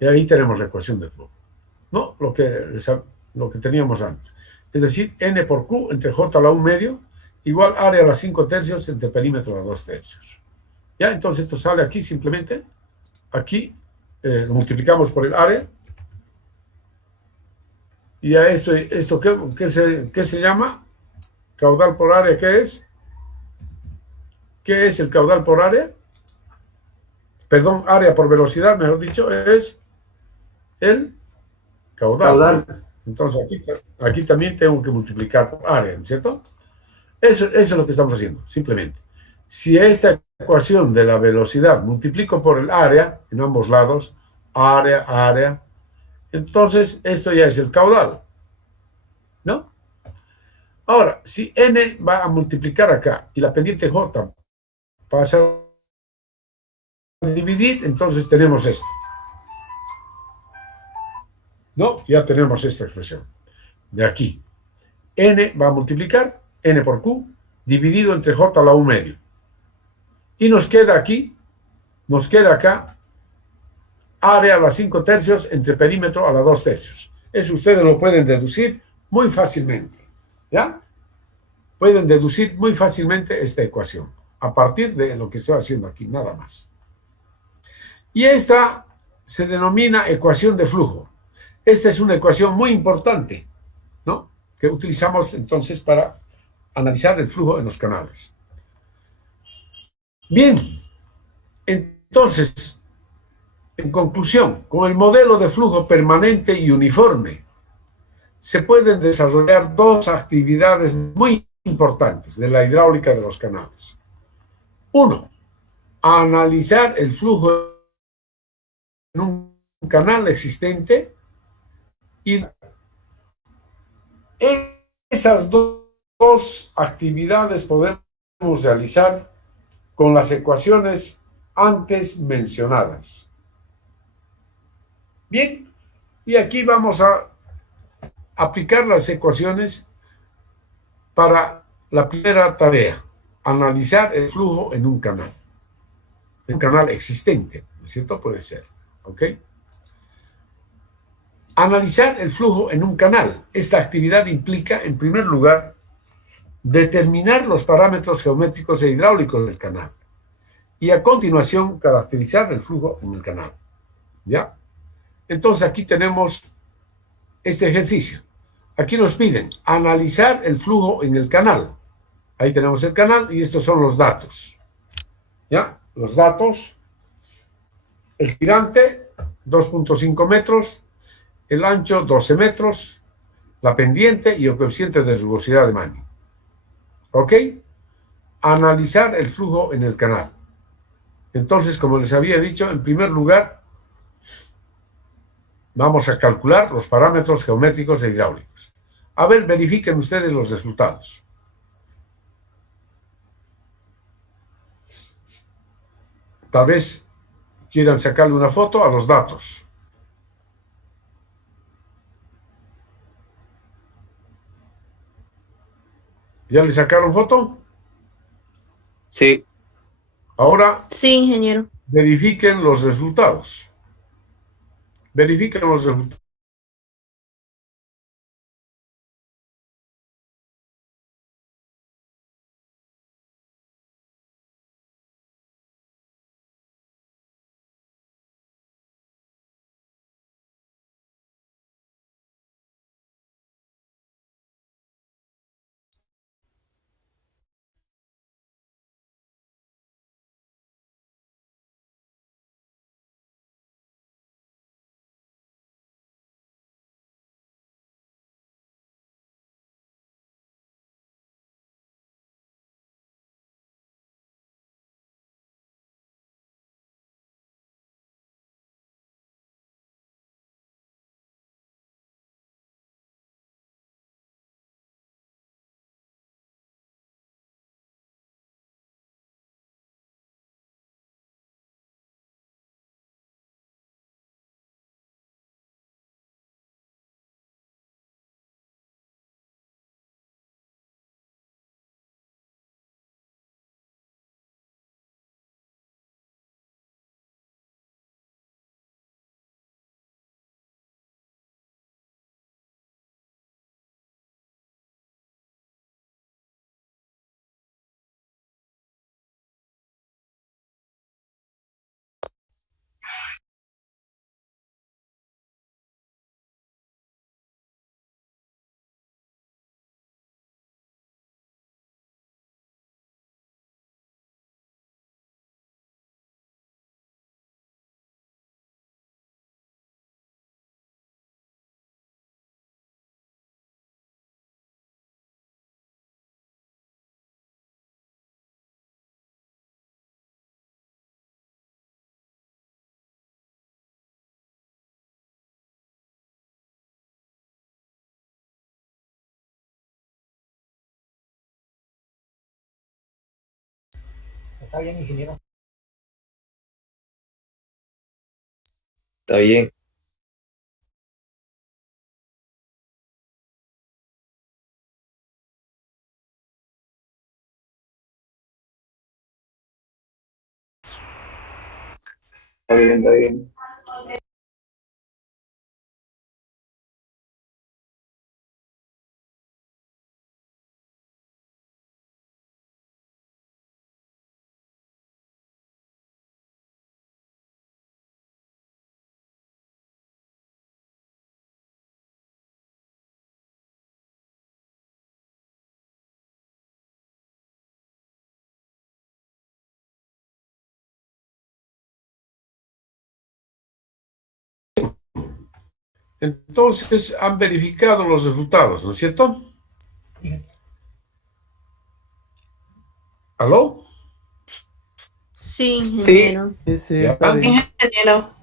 Y ahí tenemos la ecuación de flujo. ¿No? Lo que teníamos antes. Es decir, n por q entre j a la 1 medio igual área a la 5 tercios entre perímetro a la 2 tercios. ¿Ya? Entonces esto sale aquí simplemente. Aquí lo multiplicamos por el área. Y a esto ¿qué se llama? Caudal por área, ¿qué es? ¿Qué es el caudal por área? Perdón, área por velocidad, mejor dicho, es el caudal. Entonces aquí también tengo que multiplicar por área, ¿no es cierto? Eso es lo que estamos haciendo, simplemente. Si esta ecuación de la velocidad multiplico por el área en ambos lados, área, entonces esto ya es el caudal, ¿no? Ahora, si n va a multiplicar acá y la pendiente j pasa a dividir, entonces tenemos esto, ¿no? Ya tenemos esta expresión de aquí. N va a multiplicar, n por q, dividido entre j a la u medio. Y nos queda aquí, nos queda acá, área a la 5 tercios entre perímetro a la 2 tercios. Eso ustedes lo pueden deducir muy fácilmente, ¿ya? Pueden deducir muy fácilmente esta ecuación, a partir de lo que estoy haciendo aquí, nada más. Y esta se denomina ecuación de flujo. Esta es una ecuación muy importante, ¿no? Que utilizamos entonces para analizar el flujo en los canales. Bien, entonces, en conclusión, con el modelo de flujo permanente y uniforme, se pueden desarrollar dos actividades muy importantes de la hidráulica de los canales. Uno, analizar el flujo en un canal existente y esas dos actividades podemos realizar con las ecuaciones antes mencionadas. Bien, y aquí vamos a aplicar las ecuaciones para la primera tarea, analizar el flujo en un canal existente, ¿no es cierto? Puede ser, ¿ok? Analizar el flujo en un canal. Esta actividad implica, en primer lugar, determinar los parámetros geométricos e hidráulicos del canal y a continuación caracterizar el flujo en el canal. ¿Ya? Entonces aquí tenemos este ejercicio. Aquí nos piden analizar el flujo en el canal. Ahí tenemos el canal y estos son los datos. ¿Ya? Los datos. El girante, 2.5 metros. El ancho, 12 metros. La pendiente y el coeficiente de rugosidad de Manning. ¿Ok? Analizar el flujo en el canal. Entonces, como les había dicho, en primer lugar, vamos a calcular los parámetros geométricos e hidráulicos. A ver, verifiquen ustedes los resultados. Tal vez quieran sacarle una foto a los datos. ¿Ya le sacaron foto? Sí. Ahora Sí, ingeniero. verifiquen los resultados. Verifiquen los resultados. Está bien. Está bien, está bien. Entonces han verificado los resultados, ¿no es cierto? ¿Aló? Sí, Sí, ingeniero. Sí, Ya, está bien. Ingeniero.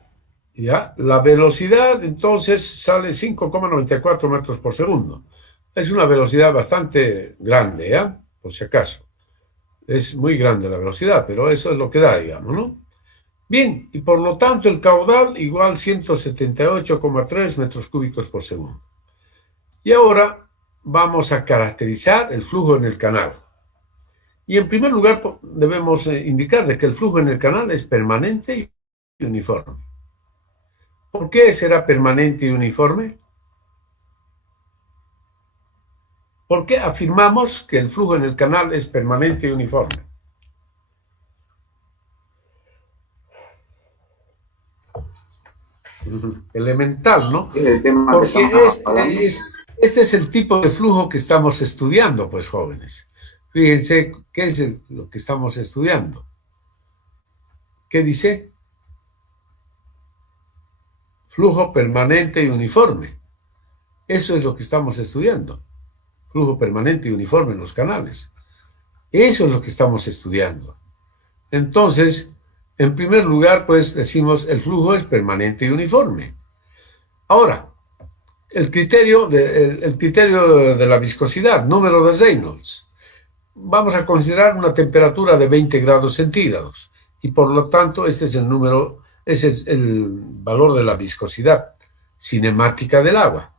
ya. La velocidad entonces sale 5,94 metros por segundo. Es una velocidad bastante grande, ¿ya? Por si acaso. Es muy grande la velocidad, pero eso es lo que da, digamos, ¿no? Bien, y por lo tanto el caudal igual 178,3 metros cúbicos por segundo. Y ahora vamos a caracterizar el flujo en el canal. Y en primer lugar debemos indicar de que el flujo en el canal es permanente y uniforme. ¿Por qué será permanente y uniforme? ¿Por qué afirmamos que el flujo en el canal es permanente y uniforme? Elemental, ¿no? es el tema que estamos Porque hablando. este es el tipo de flujo que estamos estudiando, pues jóvenes. Fíjense qué es lo que estamos estudiando. ¿Qué dice? Flujo permanente y uniforme. Eso es lo que estamos estudiando. Flujo permanente y uniforme en los canales. Eso es lo que estamos estudiando. Entonces, en primer lugar, pues decimos el flujo es permanente y uniforme. Ahora, el criterio de la viscosidad, número de Reynolds. Vamos a considerar una temperatura de 20 grados centígrados y por lo tanto este es el número, ese es el valor de la viscosidad cinemática del agua.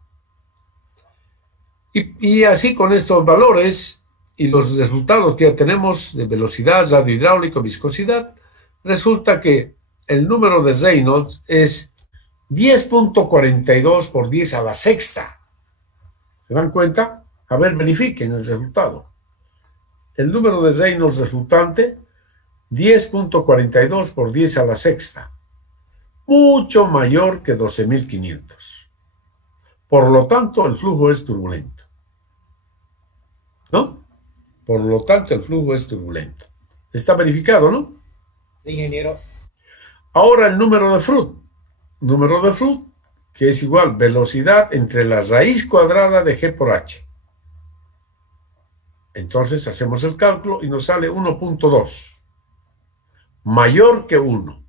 Y así con estos valores y los resultados que ya tenemos de velocidad, radio hidráulico, viscosidad, resulta que el número de Reynolds es 10,42 por 10 a la sexta. ¿Se dan cuenta? A ver, verifiquen el resultado. El número de Reynolds resultante, 10,42 por 10 a la sexta. Mucho mayor que 12.500. Por lo tanto, el flujo es turbulento. ¿No? Por lo tanto, el flujo es turbulento. Está verificado, ¿no? Sí, ingeniero. Ahora el número de Froude. Número de Froude, que es igual velocidad entre la raíz cuadrada de G por H. Entonces hacemos el cálculo y nos sale 1,2. Mayor que 1.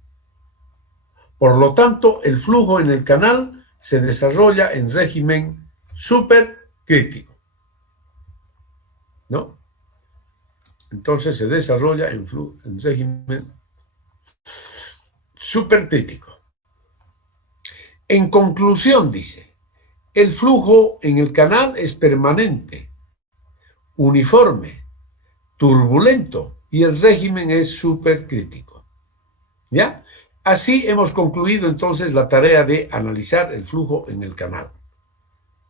Por lo tanto, el flujo en el canal se desarrolla en régimen supercrítico. ¿No? Entonces se desarrolla en régimen supercrítico. En conclusión, dice, el flujo en el canal es permanente, uniforme, turbulento y el régimen es supercrítico. ¿Ya? Así hemos concluido entonces la tarea de analizar el flujo en el canal.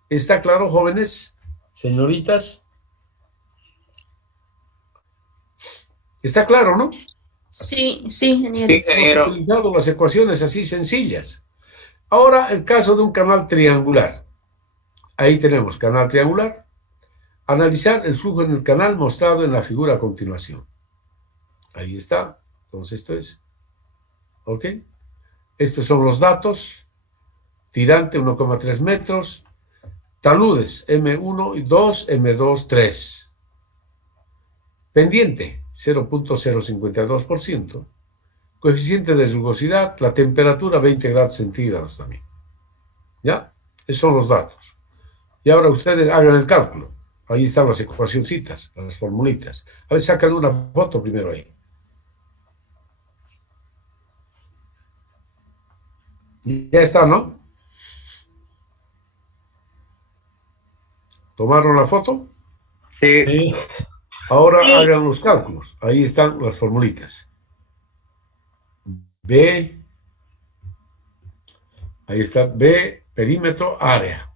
¿Está claro, jóvenes? Señoritas. ¿Está claro, no? Sí, sí, ingeniero. Sí, Hemos ingeniero. utilizado las ecuaciones así sencillas. Ahora el caso de un canal triangular. Ahí tenemos canal triangular. Analizar el flujo en el canal mostrado en la figura a continuación. Ahí está. Entonces esto es. ¿Ok? Estos son los datos. Tirante 1,3 metros. Taludes M1 y 2, M2, 3. Pendiente 0,052%. Coeficiente de rugosidad, la temperatura 20 grados centígrados también. ¿Ya? Esos son los datos. Y ahora ustedes hagan el cálculo. Ahí están las ecuacioncitas, las formulitas. A ver, sacan una foto primero ahí. Ya está, ¿no? ¿Tomaron la foto? Sí. Sí. Ahora Sí. hagan los cálculos. Ahí están las formulitas. B, ahí está B, perímetro, área.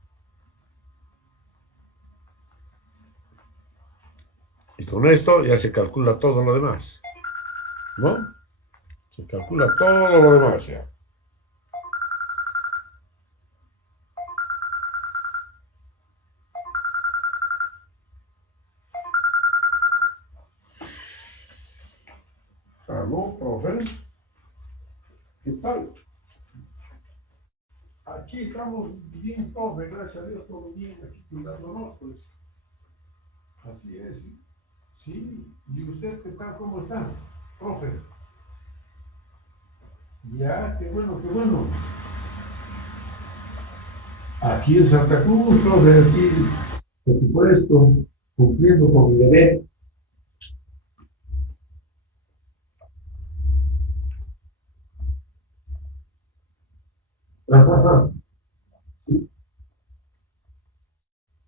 Y con esto ya se calcula todo lo demás, ¿no? Se calcula todo lo demás ya. ¿Aló, profe? ¿Qué tal? Aquí estamos bien, profe, gracias a Dios, todo bien, aquí cuidándonos, pues. Así es. Sí. ¿Y usted qué tal? ¿Cómo está, profe? Ya, qué bueno, qué bueno. Aquí en Santa Cruz, profe, aquí, por supuesto, cumpliendo con mi deber. Ajá, ajá. Sí,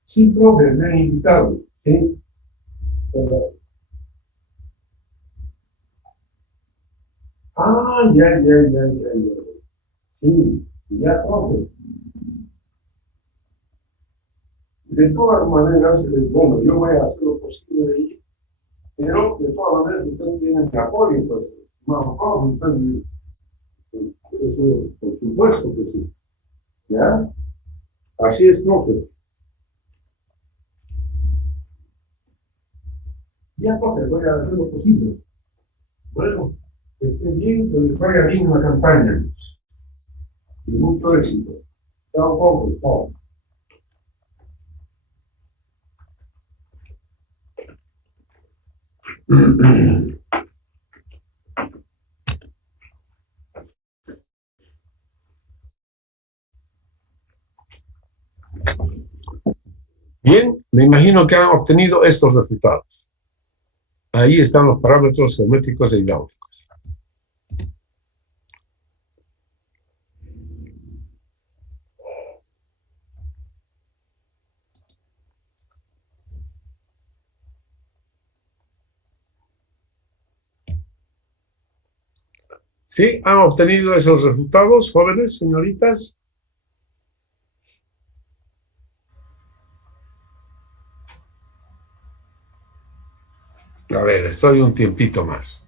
sí, profe, me han invitado. Sí. Ya, ya, ya, ya, ya. Sí, ya, profe. De todas maneras, bueno, yo voy a hacer lo posible de ir, pero de todas maneras ustedes tienen mi apoyo, pues, más profe, ustedes, eso, por supuesto que sí. ¿Ya? Así es, profe. Ya, profe, voy a hacer lo posible. Bueno, que estén bien, que les vaya bien la campaña. Y mucho éxito. Chao, profe. Chao. Bien, me imagino que han obtenido estos resultados. Ahí están los parámetros geométricos e hidráulicos. ¿Sí? ¿Han obtenido esos resultados, jóvenes, señoritas? A ver, estoy un tiempito más.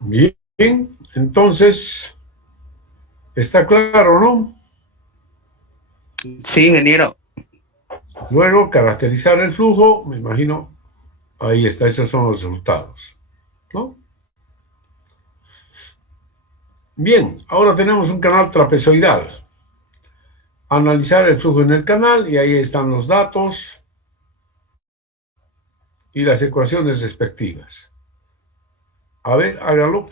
Bien, entonces, está claro, ¿no? Sí, ingeniero. Luego, caracterizar el flujo, me imagino, ahí está, esos son los resultados, ¿no? Bien, ahora tenemos un canal trapezoidal. Analizar el flujo en el canal y ahí están los datos y las ecuaciones respectivas. A ver, hágalo.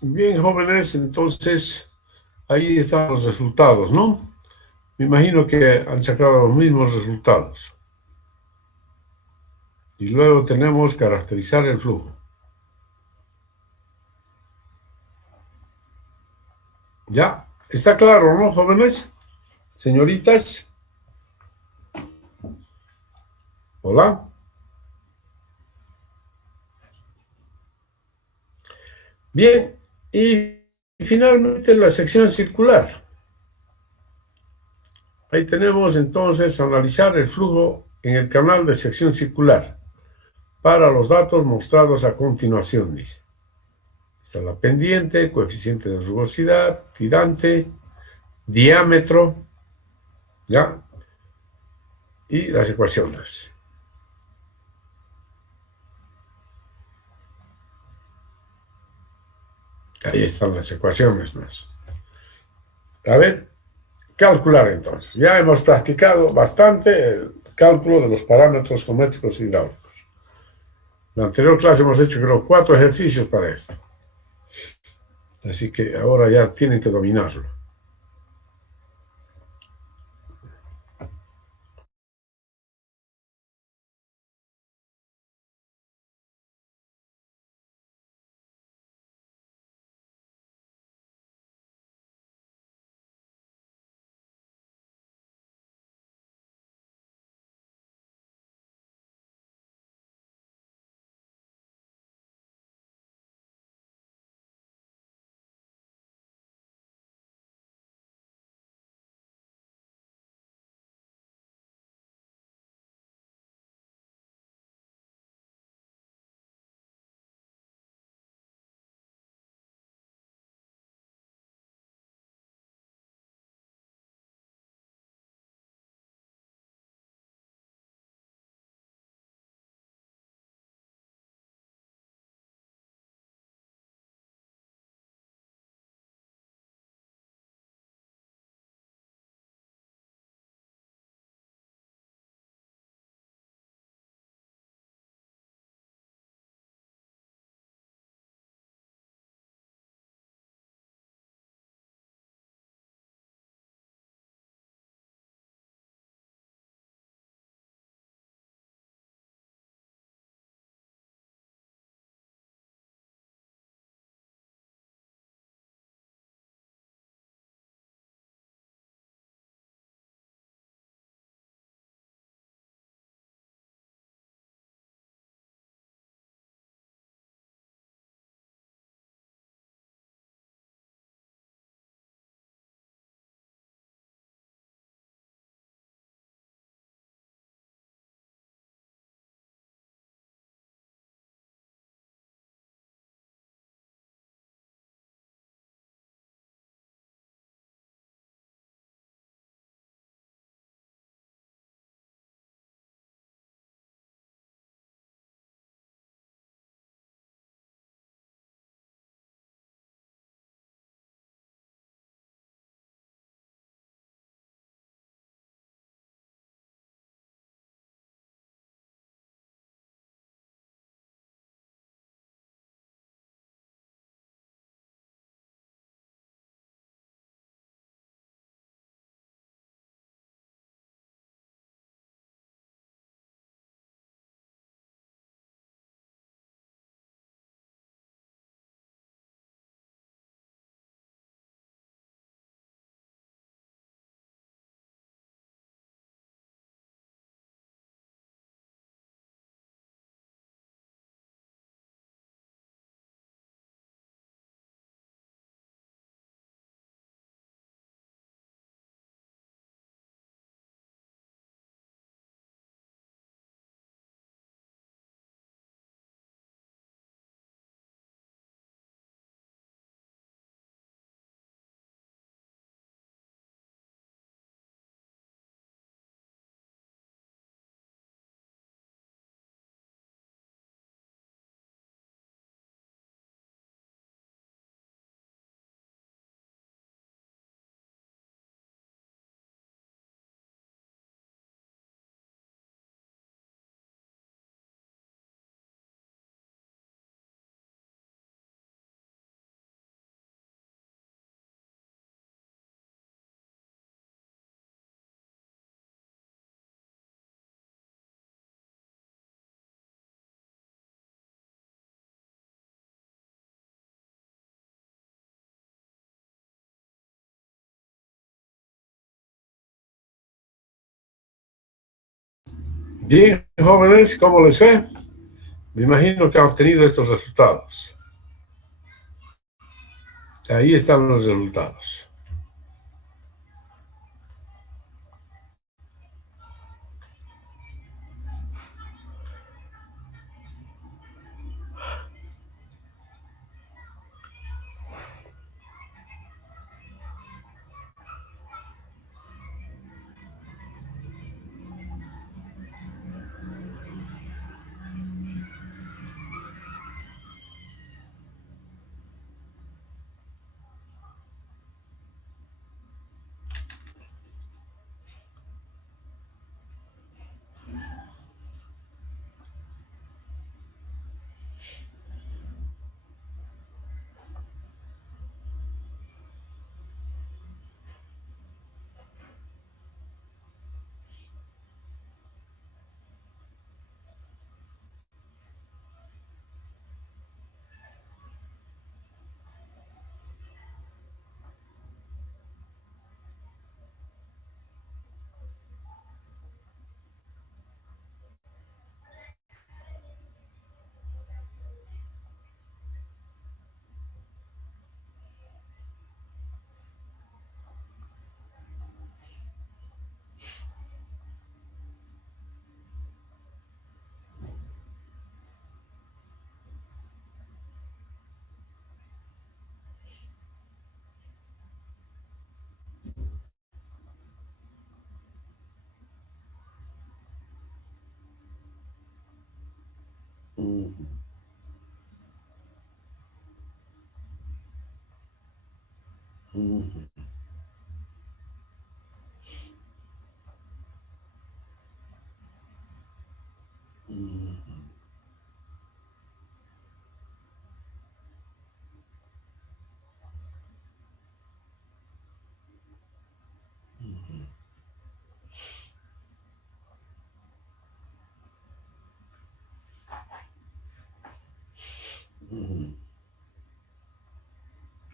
Bien, jóvenes, entonces ahí están los resultados, ¿no? Me imagino que han sacado los mismos resultados. Y luego tenemos caracterizar el flujo. ¿Ya? ¿Está claro, no, jóvenes? Señoritas. Hola. Bien. Y finalmente la sección circular. Ahí tenemos entonces analizar el flujo en el canal de sección circular para los datos mostrados a continuación, dice. Está la pendiente, coeficiente de rugosidad, tirante, diámetro, ¿ya? Y las ecuaciones. Ahí están las ecuaciones más. A ver, calcular entonces. Ya hemos practicado bastante el cálculo de los parámetros geométricos hidráulicos. En la anterior clase hemos hecho, creo, 4 ejercicios para esto. Así que ahora ya tienen que dominarlo. Bien, jóvenes, ¿cómo les fue? Me imagino que han obtenido estos resultados. Ahí están los resultados.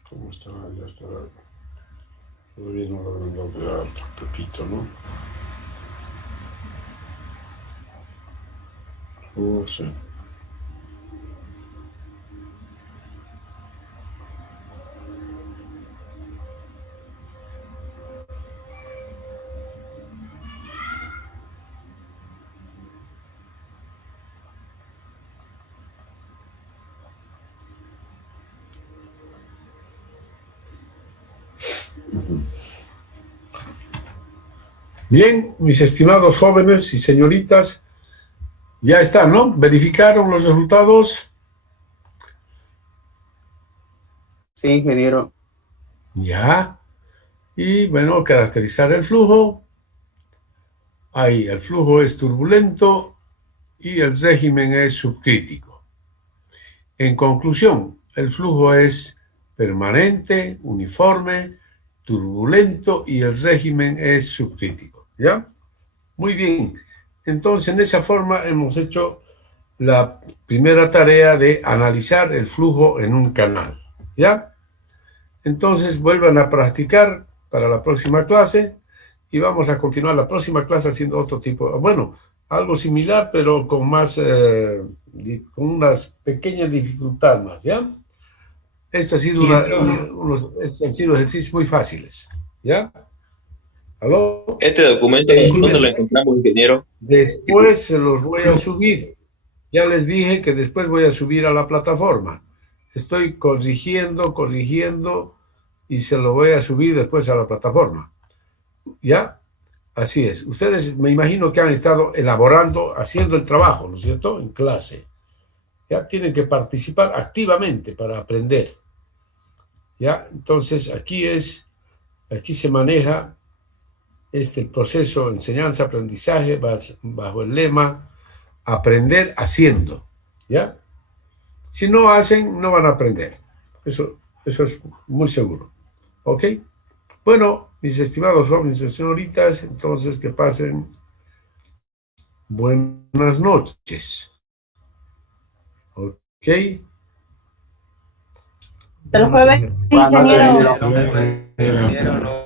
¿Cómo está? Ya está. Todavía no lo han dado de alta, Pepito, ¿no? Oh, sí. Bien, mis estimados jóvenes y señoritas, ya está, ¿no? ¿Verificaron los resultados? Sí, ingeniero. Ya. Y bueno, caracterizar el flujo. Ahí, el flujo es turbulento y el régimen es subcrítico. En conclusión, el flujo es permanente, uniforme, turbulento y el régimen es subcrítico. ¿Ya? Muy bien. Entonces, en esa forma hemos hecho la primera tarea de analizar el flujo en un canal. ¿Ya? Entonces, vuelvan a practicar para la próxima clase y vamos a continuar la próxima clase haciendo otro tipo, bueno, algo similar, pero con más, con unas pequeñas dificultades más, ¿ya? Esto ha sido estos han sido ejercicios muy fáciles, ¿ya? ¿Aló? Este documento, ¿dónde lo encontramos, ingeniero? Después se los voy a subir. Ya les dije que después voy a subir a la plataforma. Estoy corrigiendo y se lo voy a subir después a la plataforma. ¿Ya? Así es. Ustedes me imagino que han estado elaborando, haciendo el trabajo, ¿no es cierto? En clase. Ya tienen que participar activamente para aprender. ¿Ya? Entonces, aquí se maneja el proceso de enseñanza-aprendizaje bajo el lema aprender haciendo. ¿Ya? Si no hacen, no van a aprender. Eso es muy seguro. ¿Ok? Bueno, mis estimados jóvenes y señoritas, entonces que pasen buenas noches. ¿Ok? Hasta el jueves, ingeniero. Ingeniero, no.